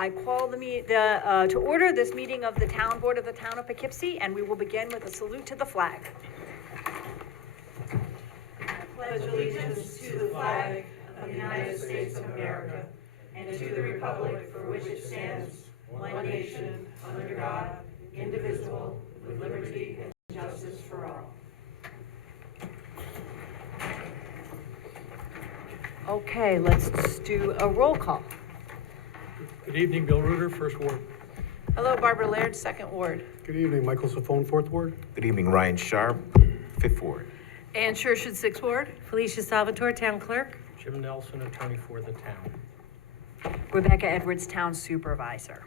I call to order this meeting of the Town Board of the Town of Poughkeepsie, and we will begin with a salute to the flag. I pledge allegiance to the flag of the United States of America and to the republic for which it stands, one nation, under God, indivisible, with liberty and justice for all. Okay, let's do a roll call. Good evening, Bill Reuter, First Ward. Hello, Barbara Laird, Second Ward. Good evening, Michael Safone, Fourth Ward. Good evening, Ryan Sharp, Fifth Ward. Ann Shershud, Sixth Ward. Felicia Salvatore, Town Clerk. Jim Nelson, Attorney for the town. Rebecca Edwards, Town Supervisor.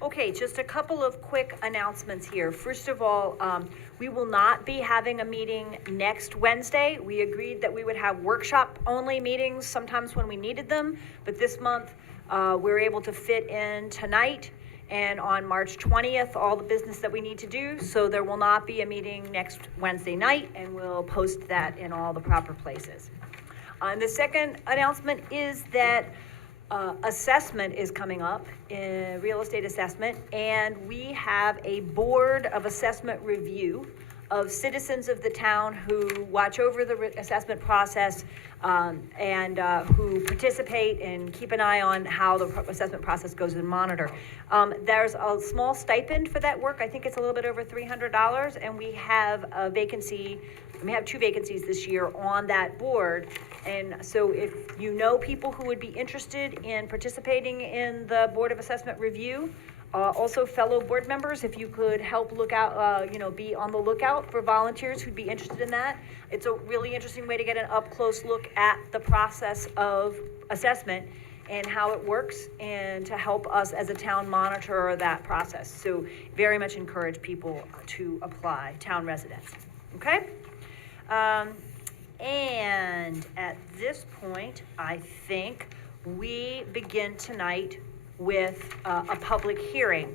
Okay, just a couple of quick announcements here. First of all, we will not be having a meeting next Wednesday. We agreed that we would have workshop-only meetings sometimes when we needed them, but this month we're able to fit in tonight and on March 20th, all the business that we need to do, so there will not be a meeting next Wednesday night, and we'll post that in all the proper places. And the second announcement is that assessment is coming up, real estate assessment, and we have a board of assessment review of citizens of the town who watch over the assessment process and who participate and keep an eye on how the assessment process goes and monitor. There's a small stipend for that work. I think it's a little bit over $300, and we have a vacancy. We have 2 vacancies this year on that board. And so if you know people who would be interested in participating in the Board of Assessment Review, also fellow board members, if you could help look out, be on the lookout for volunteers who'd be interested in that. It's a really interesting way to get an up-close look at the process of assessment and how it works, and to help us as a town monitor that process. So very much encourage people to apply, town residents, okay? And at this point, I think we begin tonight with a public hearing.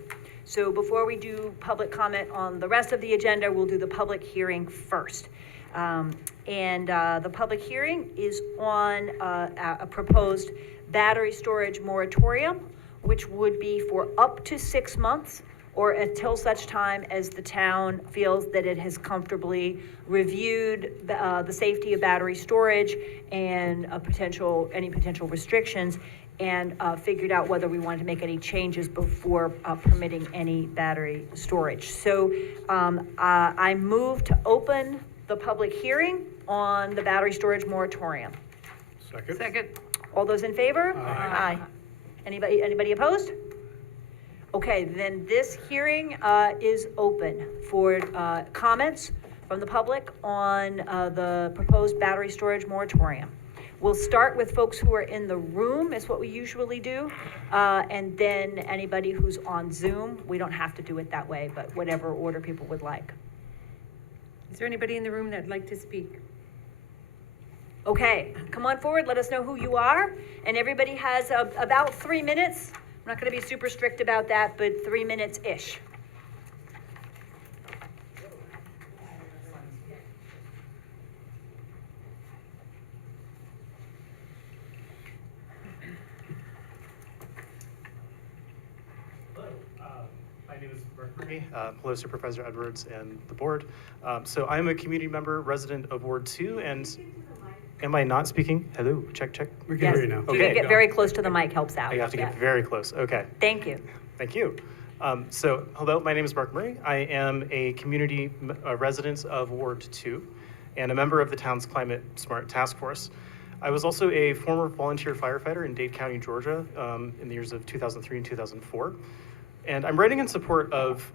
So before we do public comment on the rest of the agenda, we'll do the public hearing first. The public hearing is on a proposed battery storage moratorium, which would be for up to 6 months or until such time as the town feels that it has comfortably reviewed the safety of battery storage and any potential restrictions, and figured out whether we wanted to make any changes before permitting any battery storage. So I move to open the public hearing on the battery storage moratorium. Second. All those in favor? Aye. Anybody opposed? Okay, then this hearing is open for comments from the public on the proposed battery storage moratorium. We'll start with folks who are in the room, is what we usually do, and then anybody who's on Zoom. We don't have to do it that way, but whatever order people would like. Is there anybody in the room that'd like to speak? Okay, come on forward, let us know who you are, and everybody has about 3 minutes. I'm not going to be super strict about that, but 3 minutes-ish. My name is Mark Murray. Hello, Supervisor Edwards and the board. So I'm a community member, resident of Ward 2, and am I not speaking? Hello, check. We can hear you now. If you can get very close to the mic, helps out. I have to get very close. Okay. Thank you. Thank you. So hello, my name is Mark Murray. I am a community resident of Ward 2 and a member of the town's Climate Smart Task Force. I was also a former volunteer firefighter in Dade County, Georgia, in the years of 2003 and 2004. And I'm writing in support of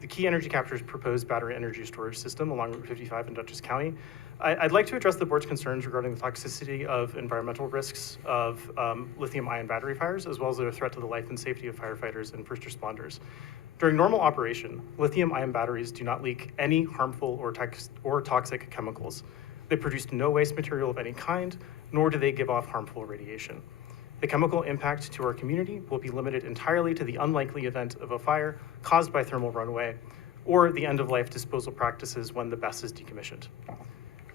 the Key Energy Capture's proposed battery energy storage system along Route 55 in Dutchess County. I'd like to address the board's concerns regarding the toxicity of environmental risks of lithium-ion battery fires, as well as their threat to the life and safety of firefighters and first responders. During normal operation, lithium-ion batteries do not leak any harmful or toxic chemicals. They produce no waste material of any kind, nor do they give off harmful radiation. The chemical impact to our community will be limited entirely to the unlikely event of a fire caused by thermal runaway or the end-of-life disposal practices when the BESS is decommissioned.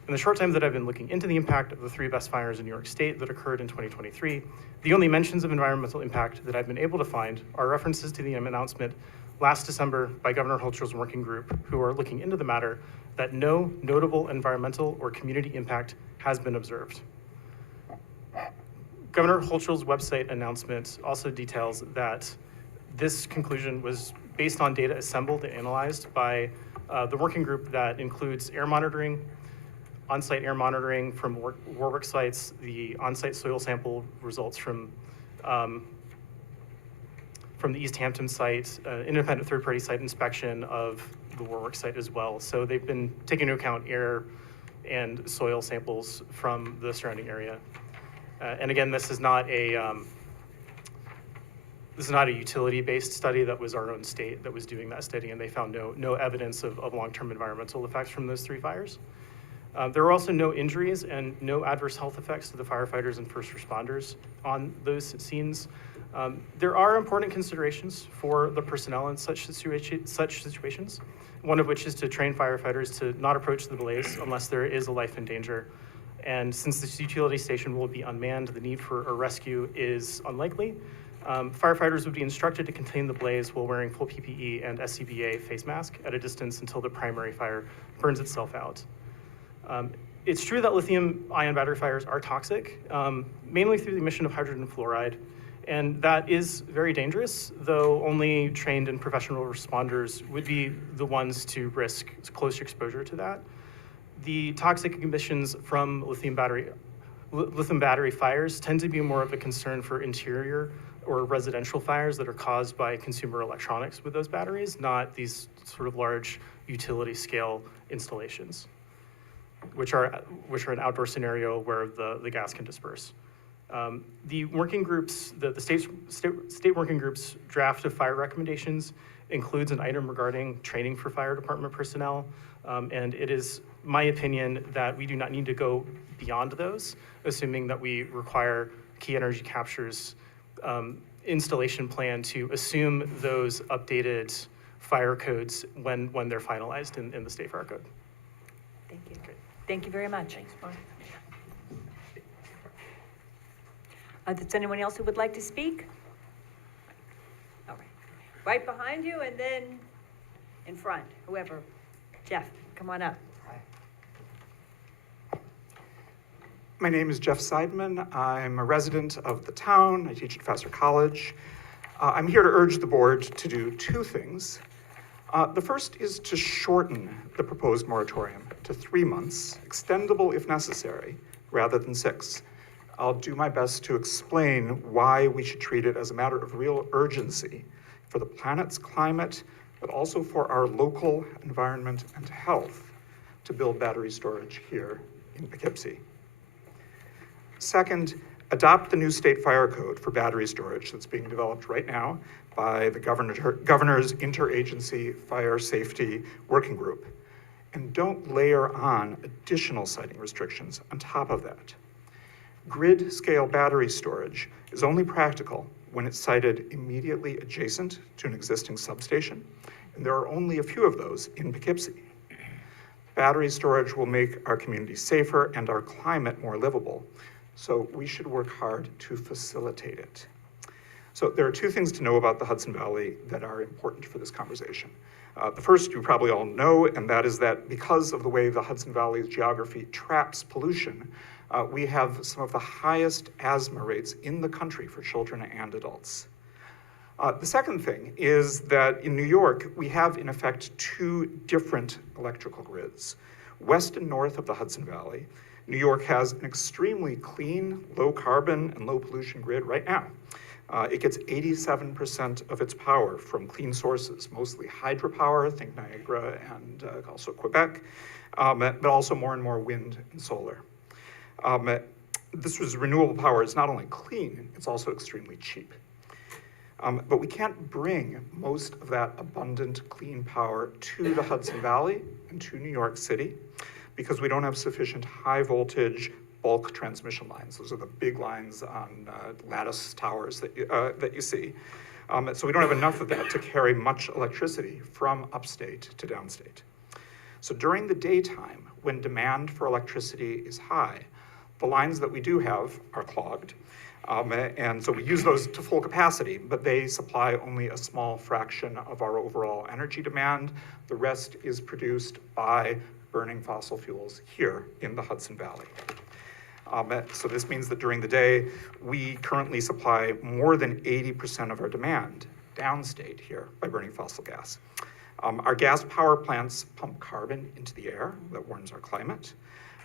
In the short time that I've been looking into the impact of the 3 best fires in New York State that occurred in 2023, the only mentions of environmental impact that I've been able to find are references to the announcement last December by Governor Hochul's working group, who are looking into the matter, that no notable environmental or community impact has been observed. Governor Hochul's website announcement also details that this conclusion was based on data assembled and analyzed by the working group that includes air monitoring, on-site air monitoring from Warwick sites, the on-site soil sample results from the East Hampton site, independent third-party site inspection of the Warwick site as well. So they've been taking into account air and soil samples from the surrounding area. And again, this is not a utility-based study. That was our own state that was doing that study, and they found no evidence of long-term environmental effects from those 3 fires. There were also no injuries and no adverse health effects to the firefighters and first responders on those scenes. There are important considerations for the personnel in such situations, one of which is to train firefighters to not approach the blaze unless there is a life in danger. And since this utility station will be unmanned, the need for a rescue is unlikely. Firefighters would be instructed to contain the blaze while wearing full PPE and SCBA face mask at a distance until the primary fire burns itself out. It's true that lithium-ion battery fires are toxic, mainly through the emission of hydrogen fluoride, and that is very dangerous, though only trained and professional responders would be the ones to risk close exposure to that. The toxic emissions from lithium battery fires tend to be more of a concern for interior or residential fires that are caused by consumer electronics with those batteries, not these sort of large utility scale installations, which are an outdoor scenario where the gas can disperse. The working groups, the state working groups draft of fire recommendations includes an item regarding training for fire department personnel, and it is my opinion that we do not need to go beyond those, assuming that we require Key Energy Capture's installation plan to assume those updated fire codes when they're finalized in the state fire code. Thank you. Thank you very much. Does anyone else who would like to speak? All right. Right behind you and then in front, whoever. Jeff, come on up. My name is Jeff Seidman. I'm a resident of the town. I teach at Vassar College. I'm here to urge the board to do 2 things. The first is to shorten the proposed moratorium to 3 months, extendable if necessary, rather than 6. I'll do my best to explain why we should treat it as a matter of real urgency for the planet's climate, but also for our local environment and health to build battery storage here in Poughkeepsie. Second, adopt the new state fire code for battery storage that's being developed right now by the governor's interagency fire safety working group. And don't layer on additional siting restrictions on top of that. Grid scale battery storage is only practical when it's sited immediately adjacent to an existing substation, and there are only a few of those in Poughkeepsie. Battery storage will make our community safer and our climate more livable, so we should work hard to facilitate it. So there are 2 things to know about the Hudson Valley that are important for this conversation. The first you probably all know, and that is that because of the way the Hudson Valley's geography traps pollution, we have some of the highest asthma rates in the country for children and adults. The second thing is that in New York, we have in effect 2 different electrical grids. West and north of the Hudson Valley, New York has an extremely clean, low carbon and low pollution grid right now. It gets 87% of its power from clean sources, mostly hydropower, think Niagara and also Quebec, but also more and more wind and solar. This was renewable power is not only clean, it's also extremely cheap. But we can't bring most of that abundant clean power to the Hudson Valley and to New York City because we don't have sufficient high voltage bulk transmission lines. Those are the big lines on lattice towers that you see. So we don't have enough of that to carry much electricity from upstate to downstate. So during the daytime, when demand for electricity is high, the lines that we do have are clogged. And so we use those to full capacity, but they supply only a small fraction of our overall energy demand. The rest is produced by burning fossil fuels here in the Hudson Valley. So this means that during the day, we currently supply more than 80% of our demand downstate here by burning fossil gas. Our gas power plants pump carbon into the air that warms our climate,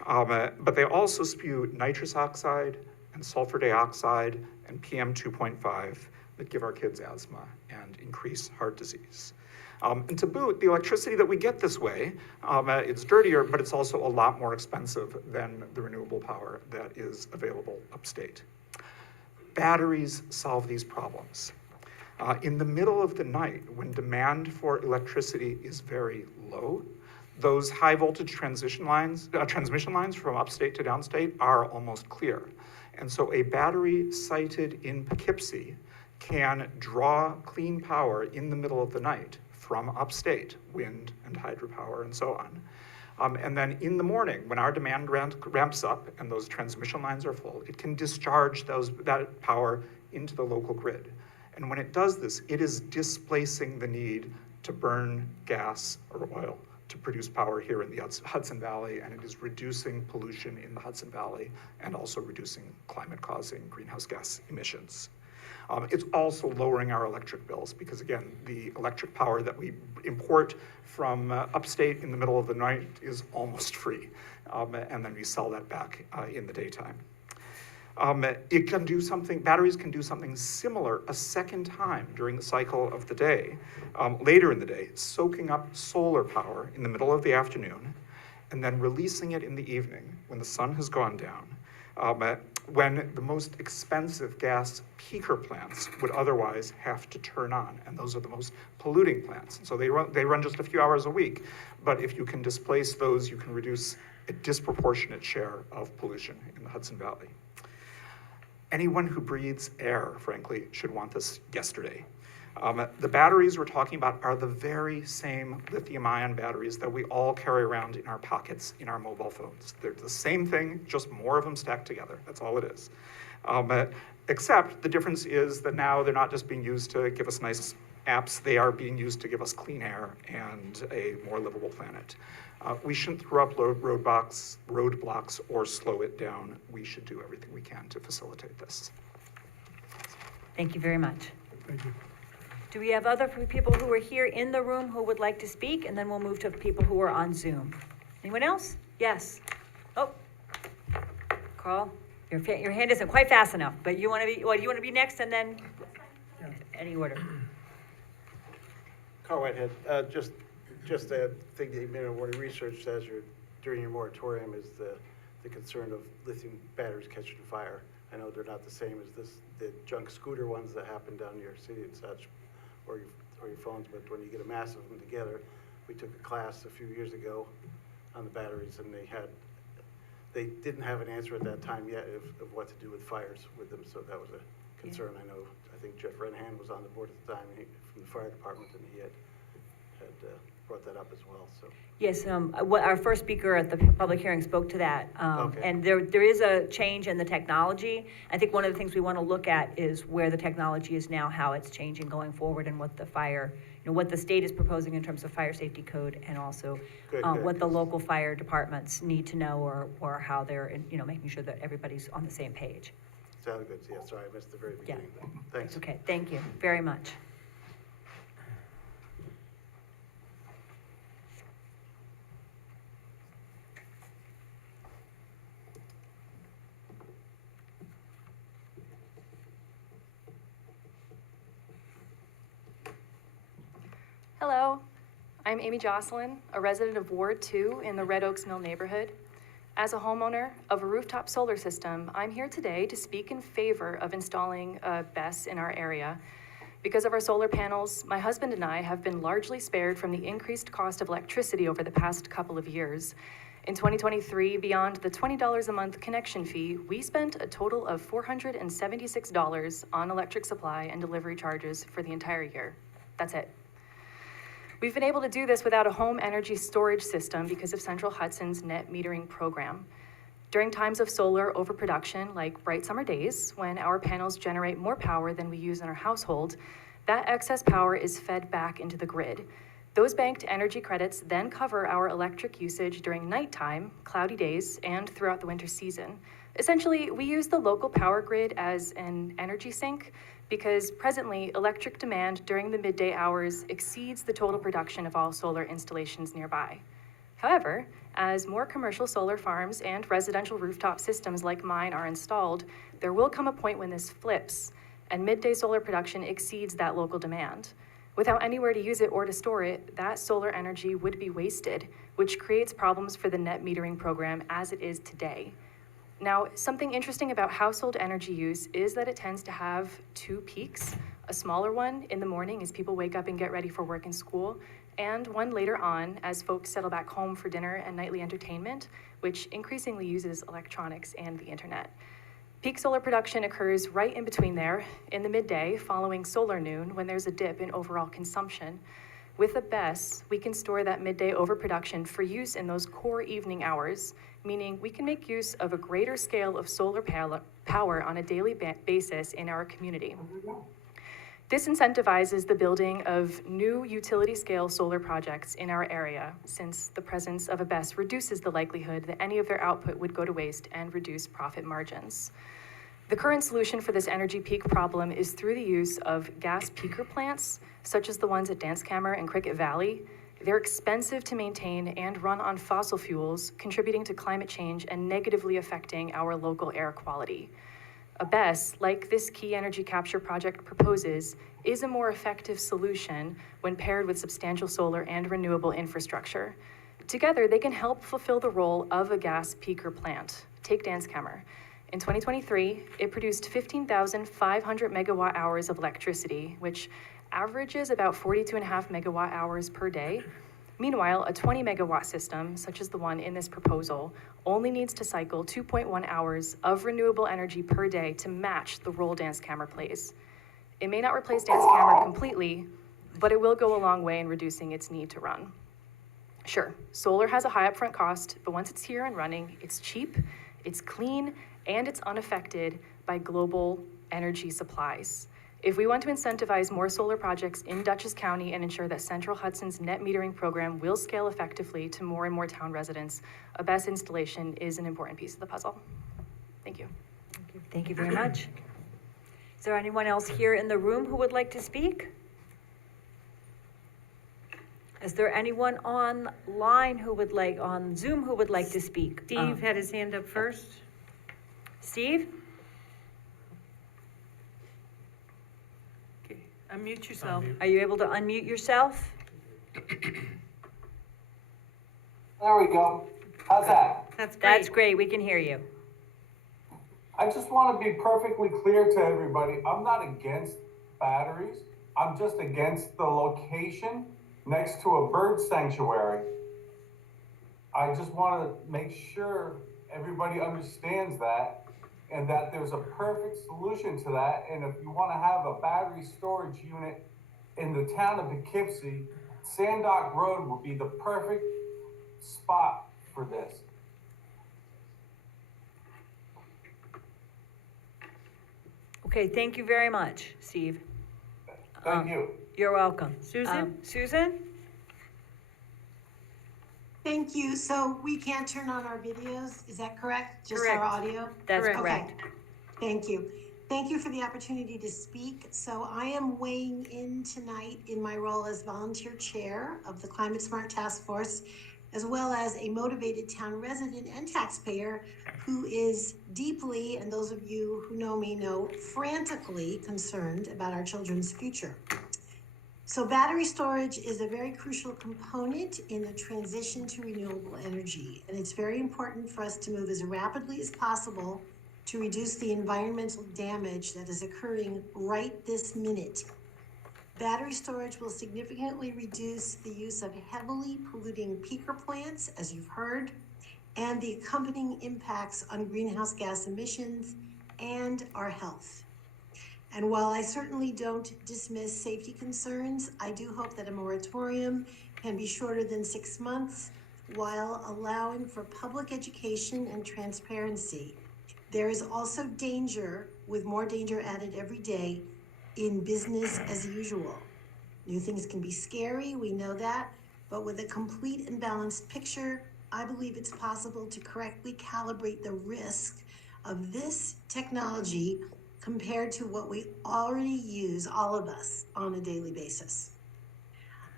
but they also spew nitrous oxide and sulfur dioxide and PM 2.5 that give our kids asthma and increase heart disease. And to boot, the electricity that we get this way, it's dirtier, but it's also a lot more expensive than the renewable power that is available upstate. Batteries solve these problems. In the middle of the night, when demand for electricity is very low, those high voltage transmission lines from upstate to downstate are almost clear. And so a battery sited in Poughkeepsie can draw clean power in the middle of the night from upstate, wind and hydropower and so on. And then in the morning, when our demand ramps up and those transmission lines are full, it can discharge that power into the local grid. And when it does this, it is displacing the need to burn gas or oil to produce power here in the Hudson Valley, and it is reducing pollution in the Hudson Valley and also reducing climate-causing greenhouse gas emissions. It's also lowering our electric bills because, again, the electric power that we import from upstate in the middle of the night is almost free, and then we sell that back in the daytime. Batteries can do something similar a second time during the cycle of the day, later in the day, soaking up solar power in the middle of the afternoon, and then releasing it in the evening when the sun has gone down, when the most expensive gas peaker plants would otherwise have to turn on, and those are the most polluting plants. So they run just a few hours a week, but if you can displace those, you can reduce a disproportionate share of pollution in the Hudson Valley. Anyone who breathes air, frankly, should want this yesterday. The batteries we're talking about are the very same lithium-ion batteries that we all carry around in our pockets in our mobile phones. They're the same thing, just more of them stacked together. That's all it is. Except the difference is that now they're not just being used to give us nice apps, they are being used to give us clean air and a more livable planet. We shouldn't throw up roadblocks or slow it down. We should do everything we can to facilitate this. Thank you very much. Thank you. Do we have other people who are here in the room who would like to speak? And then we'll move to people who are on Zoom. Anyone else? Yes. Oh, Carl, your hand isn't quite fast enough, but you want to be, well, you want to be next and then any order. Carl Whitehead, just a thing that you may have already researched as during your moratorium is the concern of lithium batteries catching fire. I know they're not the same as the junk scooter ones that happen down New York City and such, or your phones, but when you get a mass of them together, we took a class a few years ago on the batteries, and they didn't have an answer at that time yet of what to do with fires with them, so that was a concern. Yeah. I think Jeff Renhan was on the board at the time from the fire department, and he had brought that up as well. So Yes, our first speaker at the public hearing spoke to that. Okay. And there is a change in the technology. I think one of the things we want to look at is where the technology is now, how it's changing going forward, and what what the state is proposing in terms of fire safety code, and also Good. what the local fire departments need to know, or how they're, making sure that everybody's on the same page. sounded good. Yeah, sorry, I missed the very beginning. Thanks. Okay, thank you very much. Hello, I'm Amy Jocelyn, a resident of Ward 2 in the Red Oaks Mill neighborhood. As a homeowner of a rooftop solar system, I'm here today to speak in favor of installing a BESS in our area. Because of our solar panels, my husband and I have been largely spared from the increased cost of electricity over the past couple of years. In 2023, beyond the $20 a month connection fee, we spent a total of $476 on electric supply and delivery charges for the entire year. That's it. We've been able to do this without a home energy storage system because of Central Hudson's net metering program. During times of solar overproduction, like bright summer days, when our panels generate more power than we use in our household, that excess power is fed back into the grid. Those banked energy credits then cover our electric usage during nighttime, cloudy days, and throughout the winter season. Essentially, we use the local power grid as an energy sink because presently electric demand during the midday hours exceeds the total production of all solar installations nearby. However, as more commercial solar farms and residential rooftop systems like mine are installed, there will come a point when this flips and midday solar production exceeds that local demand. Without anywhere to use it or to store it, that solar energy would be wasted, which creates problems for the net metering program as it is today. Now, something interesting about household energy use is that it tends to have two peaks, a smaller one in the morning as people wake up and get ready for work and school, and one later on as folks settle back home for dinner and nightly entertainment, which increasingly uses electronics and the internet. Peak solar production occurs right in between there, in the midday following solar noon when there's a dip in overall consumption. With a BESS, we can store that midday overproduction for use in those core evening hours, meaning we can make use of a greater scale of solar power on a daily basis in our community. This incentivizes the building of new utility-scale solar projects in our area, since the presence of a BESS reduces the likelihood that any of their output would go to waste and reduce profit margins. The current solution for this energy peak problem is through the use of gas peaker plants, such as the ones at Dancekammer and Cricket Valley. They're expensive to maintain and run on fossil fuels, contributing to climate change and negatively affecting our local air quality. A BESS, like this key energy capture project proposes, is a more effective solution when paired with substantial solar and renewable infrastructure. Together, they can help fulfill the role of a gas peaker plant. Take Dancekammer. In 2023, it produced 15,500 megawatt hours of electricity, which averages about 42.5 megawatt hours per day. Meanwhile, a 20 megawatt system, such as the one in this proposal, only needs to cycle 2.1 hours of renewable energy per day to match the role Dancekammer plays. It may not replace Dancekammer completely, but it will go a long way in reducing its need to run. Sure, solar has a high upfront cost, but once it's here and running, it's cheap, it's clean, and it's unaffected by global energy supplies. If we want to incentivize more solar projects in Dutchess County and ensure that Central Hudson's net metering program will scale effectively to more and more town residents, a BESS installation is an important piece of the puzzle. Thank you. Thank you very much. Is there anyone else here in the room who would like to speak? Is there anyone online on Zoom who would like to speak? Steve had his hand up first. Steve? Okay, unmute yourself. Are you able to unmute yourself? There we go. How's that? That's great. That's great, we can hear you. I just want to be perfectly clear to everybody. I'm not against batteries. I'm just against the location next to a bird sanctuary. I just want to make sure everybody understands that and that there's a perfect solution to that. And if you want to have a battery storage unit in the town of Poughkeepsie, Sandock Road would be the perfect spot for this. Okay, thank you very much, Steve. Thank you. You're welcome. Susan? Susan? Thank you. So we can't turn on our videos, is that correct? Just Correct. our audio? That's Correct. correct. Okay. Thank you. Thank you for the opportunity to speak. So I am weighing in tonight in my role as volunteer chair of the Climate Smart Task Force, as well as a motivated town resident and taxpayer who is deeply, and those of you who know me know, frantically concerned about our children's future. So battery storage is a very crucial component in the transition to renewable energy. And it's very important for us to move as rapidly as possible to reduce the environmental damage that is occurring right this minute. Battery storage will significantly reduce the use of heavily polluting peaker plants, as you've heard, and the accompanying impacts on greenhouse gas emissions and our health. And while I certainly don't dismiss safety concerns, I do hope that a moratorium can be shorter than 6 months while allowing for public education and transparency. There is also danger, with more danger added every day, in business as usual. New things can be scary, we know that, but with a complete and balanced picture, I believe it's possible to correctly calibrate the risk of this technology compared to what we already use, all of us, on a daily basis.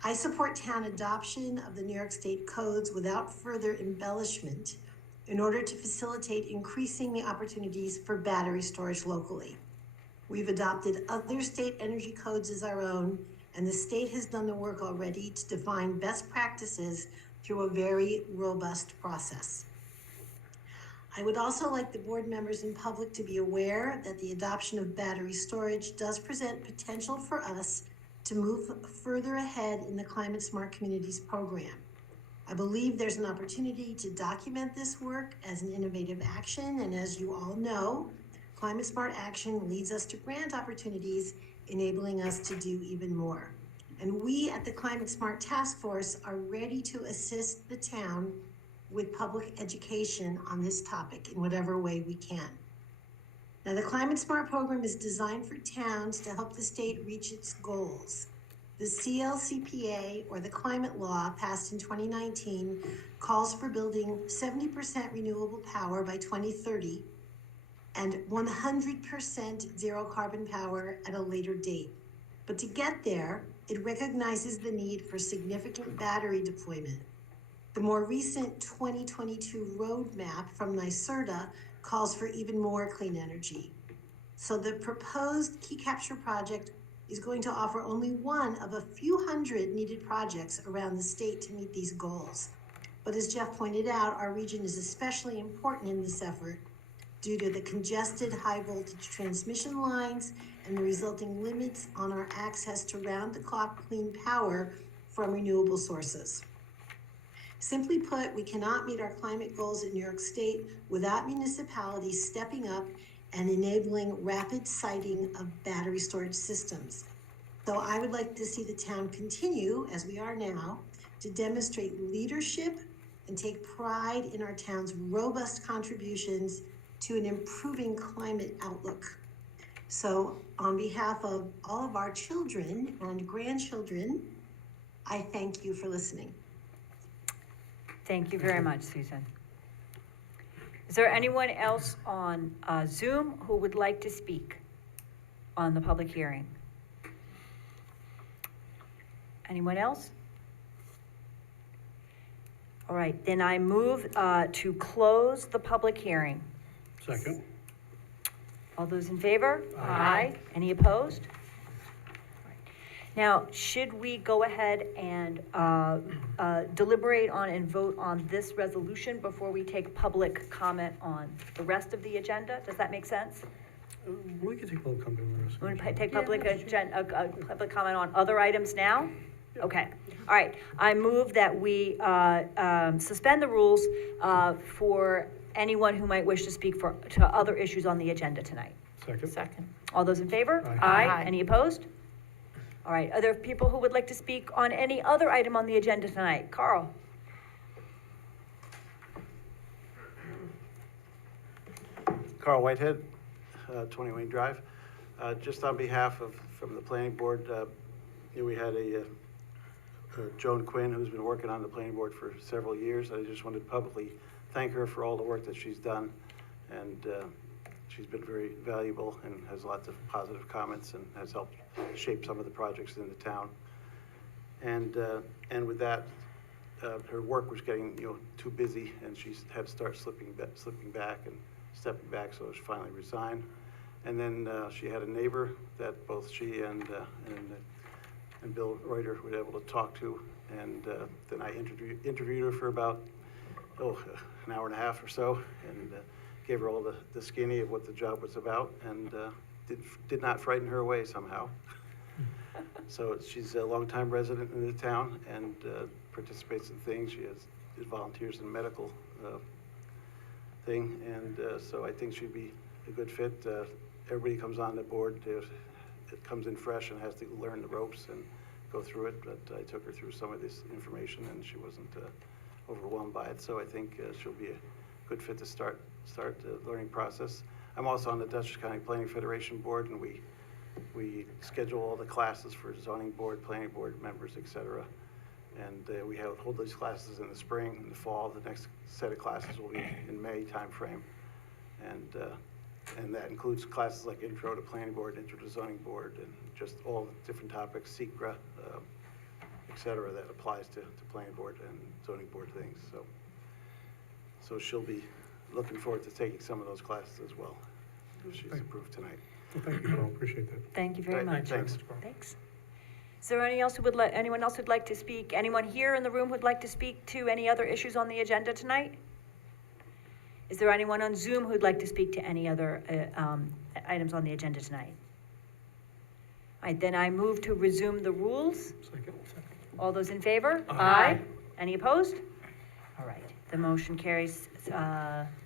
I support town adoption of the New York State codes without further embellishment in order to facilitate increasing the opportunities for battery storage locally. We've adopted other state energy codes as our own, and the state has done the work already to define best practices through a very robust process. I would also like the board members and public to be aware that the adoption of battery storage does present potential for us to move further ahead in the Climate Smart Communities program. I believe there's an opportunity to document this work as an innovative action, and as you all know, Climate Smart action leads us to grant opportunities, enabling us to do even more. And we at the Climate Smart Task Force are ready to assist the town with public education on this topic in whatever way we can. Now, the Climate Smart program is designed for towns to help the state reach its goals. The CLCPA, or the climate law passed in 2019, calls for building 70% renewable power by 2030 and 100% zero carbon power at a later date. But to get there, it recognizes the need for significant battery deployment. The more recent 2022 roadmap from NYSERDA calls for even more clean energy. So the proposed key capture project is going to offer only one of a few hundred needed projects around the state to meet these goals. But as Jeff pointed out, our region is especially important in this effort due to the congested high voltage transmission lines and the resulting limits on our access to round-the-clock clean power from renewable sources. Simply put, we cannot meet our climate goals in New York State without municipalities stepping up and enabling rapid siting of battery storage systems. So I would like to see the town continue, as we are now, to demonstrate leadership and take pride in our town's robust contributions to an improving climate outlook. So on behalf of all of our children and grandchildren, I thank you for listening. Thank you very much, Susan. Is there anyone else on Zoom who would like to speak on the public hearing? Anyone else? All right, then I move to close the public hearing. Second. All those in favor? Aye. Any opposed? Now, should we go ahead and deliberate on and vote on this resolution before we take public comment on the rest of the agenda? Does that make sense? We can take public comment on the rest. Want to take public public comment on other items now? Okay. All right. I move that we suspend the rules for anyone who might wish to speak to other issues on the agenda tonight. Second. All those in favor? Aye. Any opposed? All right. Are there people who would like to speak on any other item on the agenda tonight? Carl? Carl Whitehead, 20 Wayne Drive. Just on behalf of, from the planning board, we had Joan Quinn, who's been working on the planning board for several years. I just wanted to publicly thank her for all the work that she's done. And she's been very valuable and has lots of positive comments and has helped shape some of the projects in the town. And with that, her work was getting too busy, and she had to start slipping back and stepping back, so she finally resigned. And then she had a neighbor that both she and Bill Reuter were able to talk to, and then I interviewed her for about an hour and a half or so, and gave her all the skinny of what the job was about, and did not frighten her away somehow. So she's a longtime resident in the town and participates in things. She volunteers in medical thing, and so I think she'd be a good fit. everybody comes on the board, it comes in fresh and has to learn the ropes and go through it, but I took her through some of this information and she wasn't overwhelmed by it, so I think she'll be a good fit to start the learning process. I'm also on the Dutchess County Planning Federation Board, and we schedule all the classes for zoning board, planning board members, et cetera. And we hold these classes in the spring and the fall. The next set of classes will be in May timeframe. And that includes classes like Intro to Planning Board, Intro to Zoning Board, and just all the different topics, secra, et cetera, that applies to planning board and zoning board things. So she'll be looking forward to taking some of those classes as well. She's approved tonight. Well, thank you, Carl, appreciate that. Thank you very Great, much. thanks. Thanks. Is there anyone else who'd like to speak? Anyone here in the room who'd like to speak to any other issues on the agenda tonight? Is there anyone on Zoom who'd like to speak to any other items on the agenda tonight? All right, then I move to resume the rules. Second. All those in favor? Aye. Any opposed? All right, the motion carries,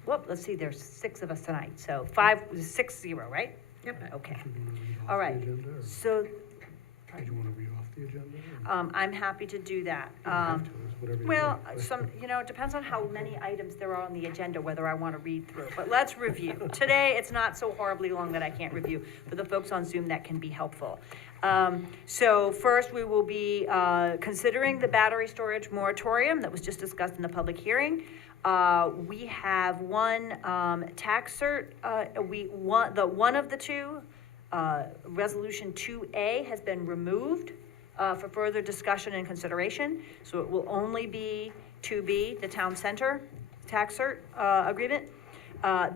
let's see, there's 6 of us tonight, so 6-0, right? Yep. Okay, Should we read off all the right, agenda, or so, did you want to read off the agenda? or- I'm happy to do that. You don't have to, it's whatever you Well, like. it depends on how many items there are on the agenda, whether I want to read through, but let's review. Today, it's not so horribly long that I can't review. For the folks on Zoom, that can be helpful. So first, we will be considering the battery storage moratorium that was just discussed in the public hearing. We have one tax cert, one of the two, Resolution 2A has been removed for further discussion and consideration. So it will only be 2B, the town center tax cert agreement.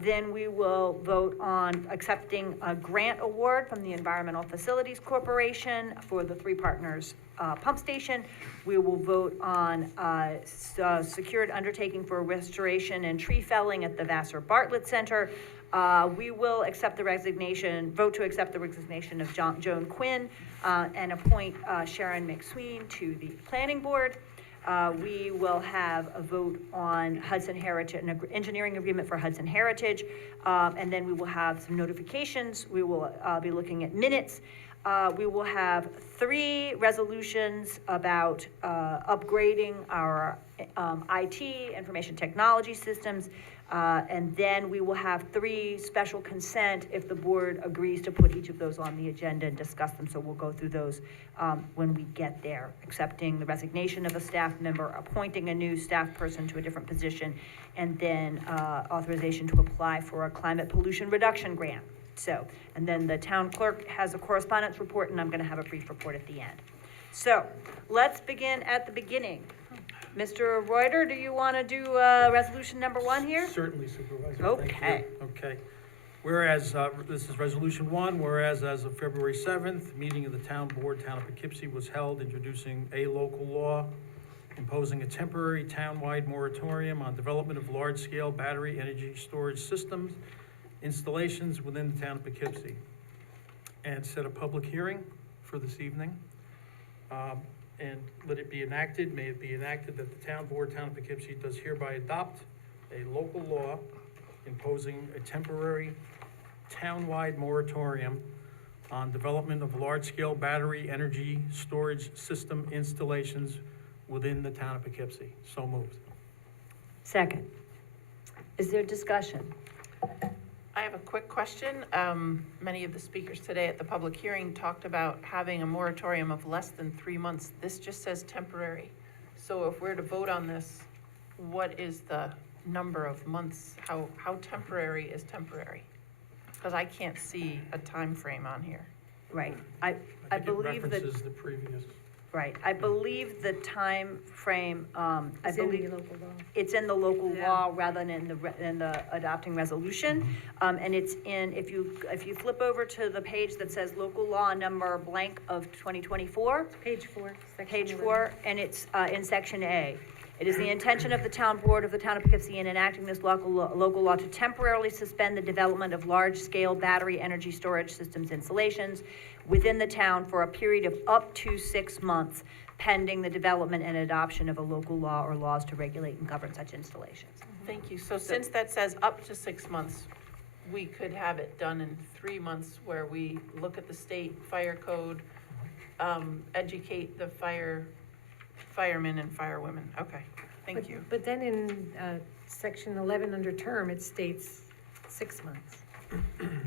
Then we will vote on accepting a grant award from the Environmental Facilities Corporation for the Three Partners pump station. We will vote on secured undertaking for restoration and tree felling at the Vassar Bartlett Center. We will vote to accept the resignation of Joan Quinn and appoint Sharon McSween to the planning board. We will have a vote on Hudson Heritage, an engineering agreement for Hudson Heritage, and then we will have some notifications. We will be looking at minutes. We will have 3 resolutions about upgrading our IT, information technology systems, and then we will have 3 special consent if the board agrees to put each of those on the agenda and discuss them. So we'll go through those when we get there, accepting the resignation of a staff member, appointing a new staff person to a different position, and then authorization to apply for a climate pollution reduction grant. So, and then the town clerk has a correspondence report, and I'm going to have a brief report at the end. So, let's begin at the beginning. Mr. Reuter, do you want to do resolution number 1 here? Certainly, Supervisor. Okay. Thank you. Okay. Whereas, this is resolution 1, whereas as of February 7th, meeting of the town board, town of Poughkeepsie was held introducing a local law imposing a temporary townwide moratorium on development of large-scale battery energy storage systems installations within the town of Poughkeepsie, and set a public hearing for this evening. And let it be enacted, may it be enacted that the town board, town of Poughkeepsie, does hereby adopt a local law imposing a temporary townwide moratorium on development of large-scale battery energy storage system installations within the town of Poughkeepsie. So moved. Second. Is there discussion? I have a quick question. Many of the speakers today at the public hearing talked about having a moratorium of less than 3 months. This just says temporary. So if we're to vote on this, what is the number of months? How temporary is temporary? Because I can't see a time frame on here. Right. I think it believe that, references the previous. right, I believe the time frame, I It's in the believe local law. it's in the local Yeah. law rather than in the adopting resolution. And it's in, if you flip over to the page that says local law number blank of 2024, Page 4. page 4, and it's in section A. It is the intention of the town board of the town of Poughkeepsie in enacting this local law to temporarily suspend the development of large-scale battery energy storage systems installations within the town for a period of up to 6 months, pending the development and adoption of a local law or laws to regulate and govern such installations. Thank you. So since that says up to 6 months, we could have it done in 3 months where we look at the state fire code, educate the firemen and firewomen. Okay, thank you. But then in section 11 under term, it states 6 months.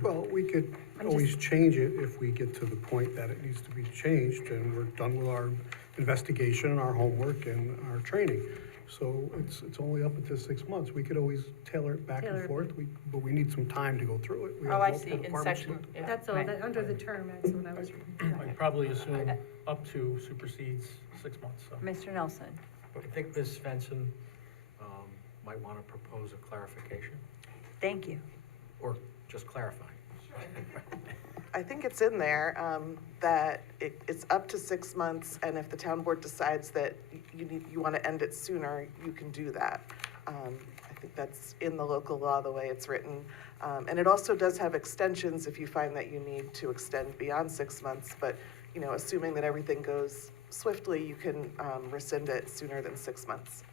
Well, we could always change it if we get to the point that it needs to be changed and we're done with our investigation and our homework and our training. So it's only up until 6 months. We could always tailor it back Tailor and it. forth, but we need some time to go through it. We Oh, have I multiple see, in departments section, to- yeah. That's all, Right. that, under the term, that's what I was reading. I'd probably assume up to supersedes 6 months, so. Mr. Nelson? I think Ms. Svensson might want to propose a clarification, Thank you. or just clarify. I think it's in there, that it's up to 6 months, and if the town board decides that you want to end it sooner, you can do that. I think that's in the local law, the way it's written. And it also does have extensions if you find that you need to extend beyond 6 months, but, assuming that everything goes swiftly, you can rescind it sooner than 6 months.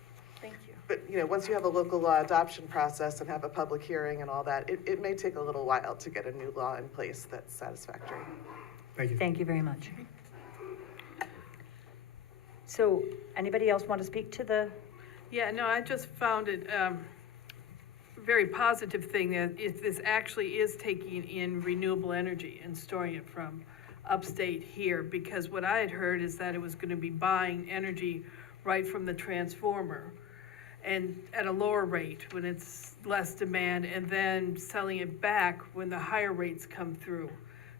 Thank you. But, once you have a local law adoption process and have a public hearing and all that, it may take a little while to get a new law in place that's satisfactory. Thank you. Thank you very much. So, anybody else want to speak to the, Yeah, no, I just found it a very positive thing that if this actually is taking in renewable energy and storing it from upstate here, because what I had heard is that it was gonna be buying energy right from the transformer and at a lower rate when it's less demand, and then selling it back when the higher rates come through,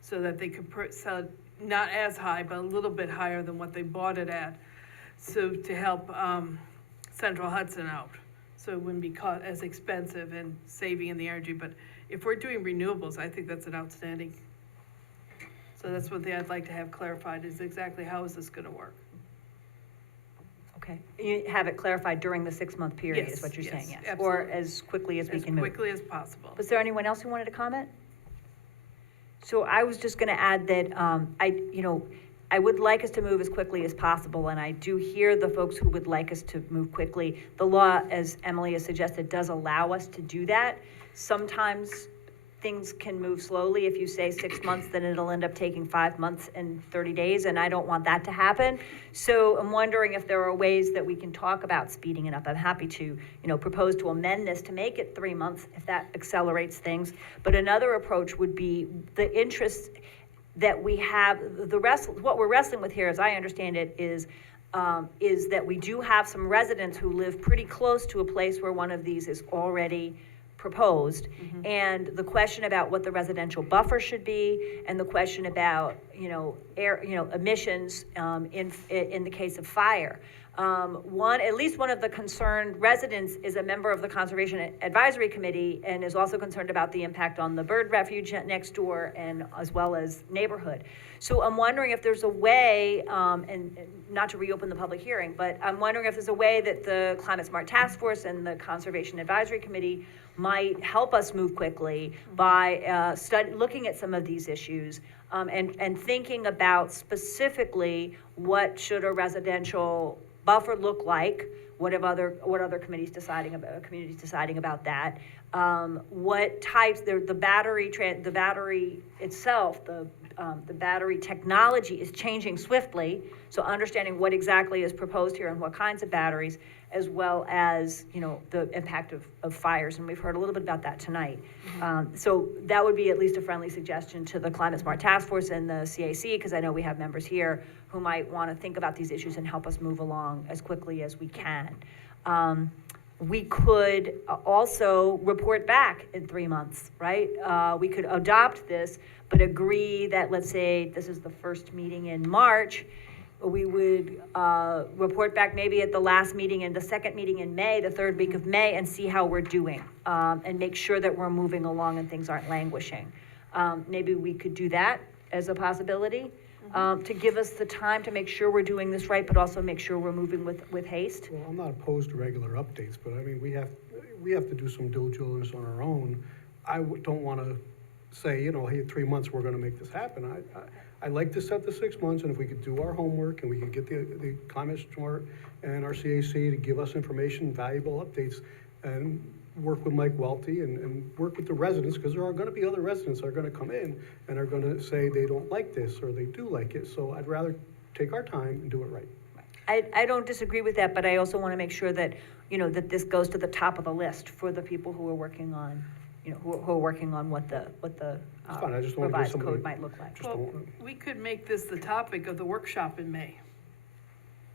so that they could sell it not as high, but a little bit higher than what they bought it at. So to help Central Hudson out, so it wouldn't be caught as expensive and saving in the energy. But if we're doing renewables, I think that's an outstanding. So that's one thing I'd like to have clarified, is exactly how is this gonna work? okay, you have it clarified during the 6-month period, is Yes, what you're yes, saying, yes? Or absolutely. as quickly as we As can move? quickly as possible. Was there anyone else who wanted to comment? So I was just gonna add that, I would like us to move as quickly as possible, and I do hear the folks who would like us to move quickly. The law, as Emily has suggested, does allow us to do that. Sometimes things can move slowly. If you say 6 months, then it'll end up taking 5 months and 30 days, and I don't want that to happen. So I'm wondering if there are ways that we can talk about speeding it up. I'm happy to, propose to amend this to make it 3 months if that accelerates things. But another approach would be the interest that we have, what we're wrestling with here, as I understand it, is that we do have some residents who live pretty close to a place where one of these is already proposed. And the question about what the residential buffer should be, and the question about, air, emissions, in the case of fire. At least one of the concerned residents is a member of the Conservation Advisory Committee and is also concerned about the impact on the bird refuge next door and as well as neighborhood. So I'm wondering if there's a way, and not to reopen the public hearing, but I'm wondering if there's a way that the Climate Smart Task Force and the Conservation Advisory Committee might help us move quickly by looking at some of these issues and thinking about specifically what should a residential buffer look like, what other committees deciding about that, what types, the battery itself, the battery technology is changing swiftly, so understanding what exactly is proposed here and what kinds of batteries, as well as, the impact of fires, and we've heard a little bit about that tonight. So that would be at least a friendly suggestion to the Climate Smart Task Force and the CAC, because I know we have members here who might want to think about these issues and help us move along as quickly as we can. We could also report back in 3 months, right? We could adopt this, but agree that, let's say, this is the first meeting in March, we would report back maybe at the last meeting and the second meeting in May, the third week of May, and see how we're doing, and make sure that we're moving along and things aren't languishing. Maybe we could do that as a possibility, to give us the time to make sure we're doing this right, but also make sure we're moving with haste. Well, I'm not opposed to regular updates, but I mean, we have to do some due diligence on our own. Don't want to say, hey, 3 months, we're going to make this happen. I like to set the 6 months, and if we could do our homework and we could get the Climate Smart and our CAC to give us information, valuable updates, and work with Mike Welty and work with the residents, because there are gonna be other residents that are gonna come in and are gonna say they don't like this, or they do like it, so I'd rather take our time and do it right. I don't disagree with that, but I also want to make sure that, that this goes to the top of the list for the people who are working on, who are working on what the It's fine, I just don't wanna give revised somebody. code might look like. Just Well, don't, we could make this the topic of the workshop in May,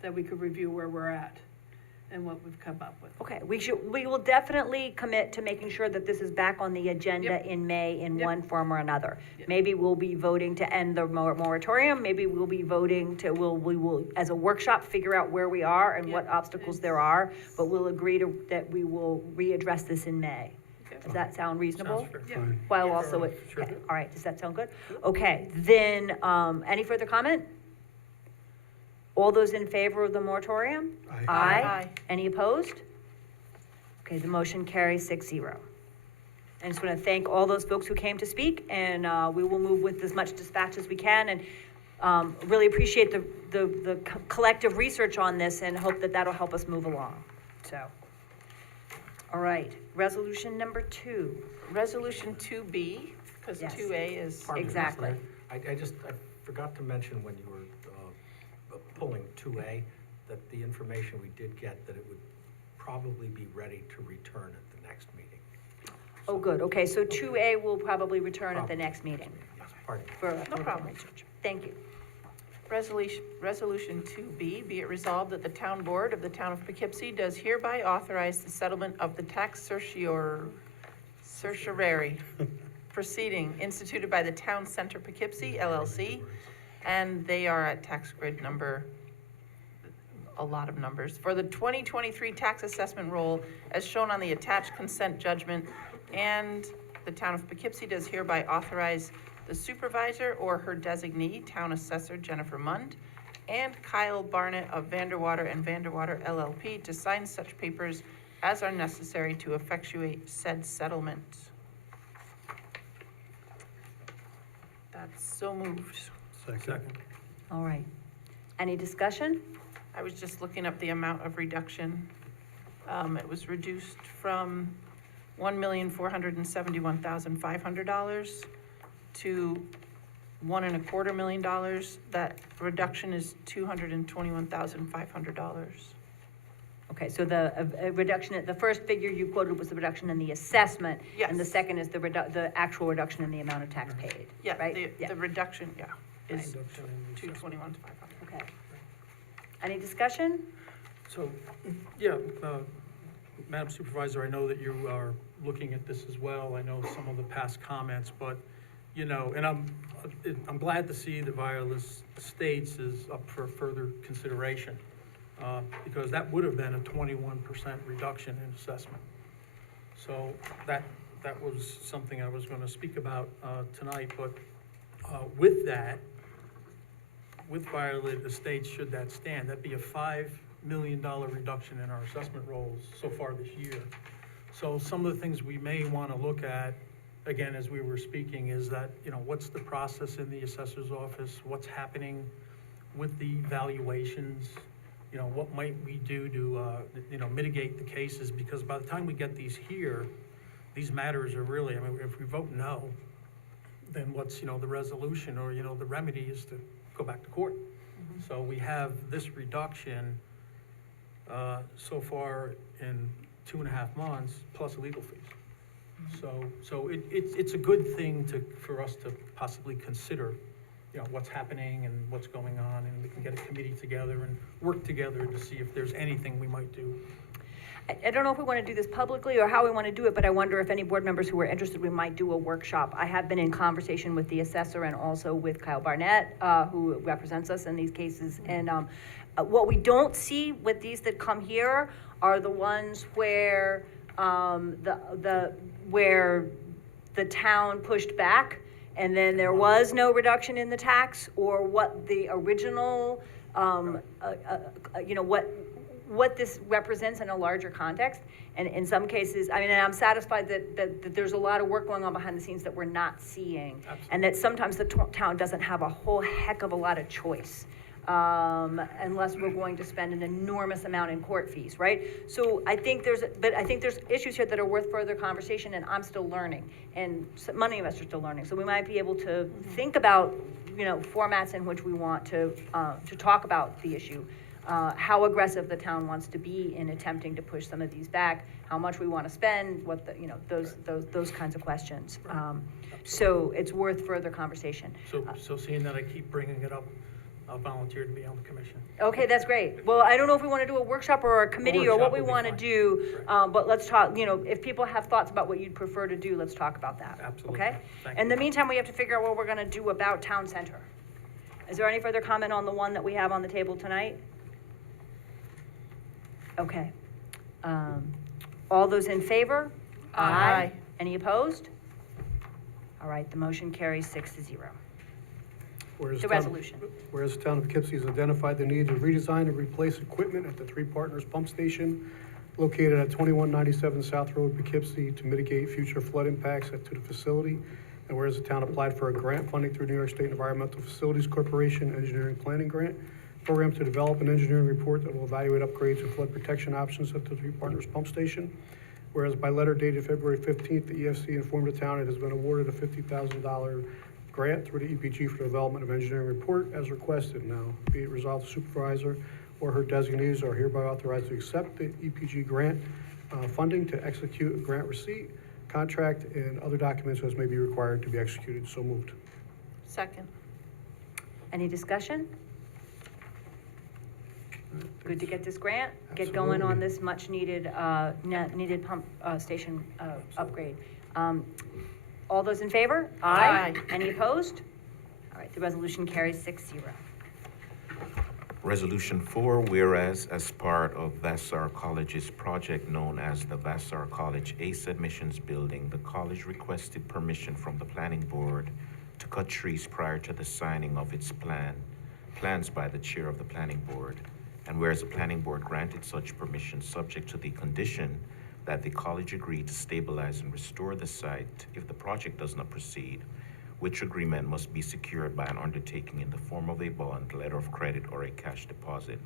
that we could review where we're at and what we've come up with. Okay, we will definitely commit to making sure that this is back on the agenda Yep. in May in Yep. one form or another. Yep. Maybe we'll be voting to end the moratorium, maybe we'll be voting to, we will, as a workshop, figure out where we are and what Yep. obstacles there are, but we'll agree that we will readdress this in May. Okay. Does that sound reasonable? Sounds fair. Yeah. fine. While also, Sure. okay, all right, does that sound good? Okay, then, any further comment? All those in favor of the moratorium? Aye. Aye. Any opposed? Okay, the motion carries 6-0. I just want to thank all those folks who came to speak, and we will move with as much dispatch as we can, and really appreciate the collective research on this, and hope that that'll help us move along, so. All right, resolution number 2. Resolution 2B, because Yes. 2A is, Pardon me, Exactly. I forgot to mention when you were pulling 2A, that the information we did get, that it would probably be ready to return at the next meeting. Oh, good, okay, so 2A will probably return at the next meeting Yes, pardon me. for No problem. research. Thank you. Resolution 2B, be it resolved that the town board of the town of Poughkeepsie does hereby authorize the settlement of the tax certiorari proceeding instituted by the Town Center Poughkeepsie LLC, and they are at tax grid number, a lot of numbers, for the 2023 tax assessment roll as shown on the attached consent judgment, and the town of Poughkeepsie does hereby authorize the supervisor or her designee, town assessor Jennifer Mund, and Kyle Barnett of Vanderwater and Vanderwater LLP to sign such papers as are necessary to effectuate said settlement. That's so moved. Second. All right. Any discussion? I was just looking up the amount of reduction. It was reduced from $1,471,500 to $1.25 million. That reduction is $221,500. Okay, so the reduction, the first figure you quoted was the reduction in the assessment. And the Yes. second is the actual reduction in the amount of tax paid, Yeah, right? the reduction, is Reduction in the assessment. 221 to 500. Okay. Any discussion? So, yeah, Madam Supervisor, I know that you are looking at this as well. I know some of the past comments, but, and I'm glad to see that Violet Estates is up for further consideration, because that would have been a 21% reduction in assessment. So that was something I was gonna speak about, tonight, but, with that, with Violet Estates, should that stand, that'd be a $5 million reduction in our assessment rolls so far this year. So some of the things we may want to look at, again, as we were speaking, is that, what's the process in the assessor's office? What's happening with the valuations? What might we do to, mitigate the cases? Because by the time we get these here, these matters are really, if we vote no, then what's, the resolution or, the remedy is to go back to court. So we have this reduction so far in 2.5 months, plus legal fees. So it's a good thing for us to possibly consider, what's happening and what's going on, and we can get a committee together and work together to see if there's anything we might do. I don't know if we want to do this publicly or how we want to do it, but I wonder if any board members who are interested, we might do a workshop. I have been in conversation with the assessor and also with Kyle Barnett, who represents us in these cases. And what we don't see with these that come here are the ones where where the town pushed back and then there was no reduction in the tax, or what the original, what this represents in a larger context. And in some cases, and I'm satisfied that there's a lot of work going on behind the scenes that we're not seeing. And that sometimes the town doesn't have a whole heck of a lot of choice unless we're going to spend an enormous amount in court fees, right? So I think there's issues here that are worth further conversation, and I'm still learning, and money investors are still learning. So we might be able to think about, formats in which we want to talk about the issue. How aggressive the town wants to be in attempting to push some of these back, how much we want to spend, what the, those kinds of questions. So it's worth further conversation. So seeing that I keep bringing it up, I'll volunteer to be on the commission. Okay, that's great. Well, I don't know if we want to do a workshop or a committee or what we want to do, but let's talk, if people have thoughts about what you'd prefer to do, let's talk about that. Absolutely. Okay? Thank In the meantime, we have to figure out what we're going to do about town center. Is there any further comment on the one that we have on the table tonight? Okay. All those in favor? Aye. Any opposed? All right, the motion carries 6-0. Whereas The town- resolution. Whereas the town of Poughkeepsie has identified the need to redesign and replace equipment at the Three Partners Pump Station located at 2197 South Road, Poughkeepsie, to mitigate future flood impacts to the facility. And whereas the town applied for a grant funding through New York State Environmental Facilities Corporation Engineering Planning Grant Program to develop an engineering report that will evaluate upgrades and flood protection options at the Three Partners Pump Station. Whereas by letter dated February 15th, the EFC informed the town it has been awarded a $50,000 grant through the EPG for the development of engineering report as requested. Now, be it resolved, the supervisor or her designees are hereby authorized to accept the EPG grant funding to execute a grant receipt, contract, and other documents as may be required to be executed. So moved. Second. Any discussion? Good to get this grant, get going on Absolutely. this much-needed, needed pump station upgrade. All those in favor? Aye. Any opposed? All right, the resolution carries 6-0. Resolution 4, whereas as part of Vassar College's project known as the Vassar College ACE Admissions Building, the college requested permission from the planning board to cut trees prior to the signing of its plans by the chair of the planning board. And whereas the planning board granted such permission subject to the condition that the college agreed to stabilize and restore the site if the project does not proceed, which agreement must be secured by an undertaking in the form of a bond, letter of credit, or a cash deposit.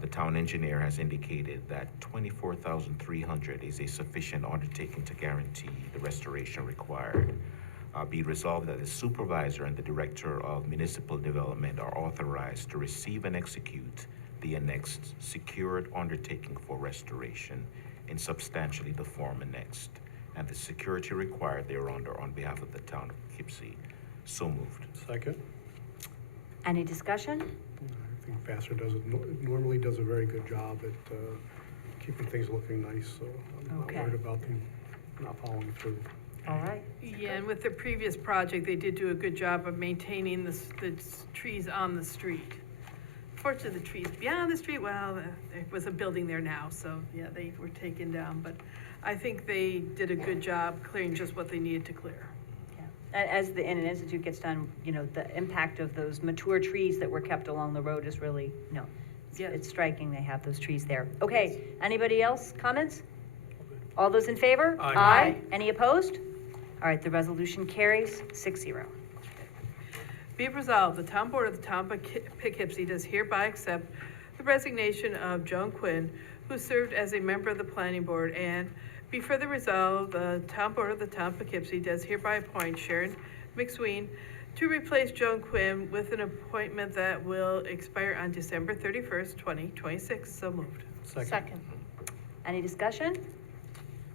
The town engineer has indicated that $24,300 is a sufficient undertaking to guarantee the restoration required. Be it resolved that the supervisor and the director of municipal development are authorized to receive and execute the annexed secured undertaking for restoration in substantially the form annexed, and the security required thereunder on behalf of the town of Poughkeepsie. So moved. Second. Any discussion? I think Vassar normally does a very good job at keeping things looking nice, so I'm not Okay. worried about them not following through. All right. Yeah, and with the previous project, they did do a good job of maintaining the trees on the street. Fortunately, the trees beyond the street, well, there was a building there now, so yeah, they were taken down. But I think they did a good job clearing just what they needed to clear. As the Inland Institute gets done, the impact of those mature trees that were kept along the road is really, Yes. it's striking they have those trees there. Okay, anybody else, comments? All those in favor? Aye. Any opposed? All right, the resolution carries 6-0. Be it resolved, the town board of the town of Poughkeepsie does hereby accept the resignation of Joan Quinn, who served as a member of the planning board, and be further resolved, the town board of the town of Poughkeepsie does hereby appoint Sharon McSween to replace Joan Quinn with an appointment that will expire on December 31st, 2026. So moved. Second. Any discussion?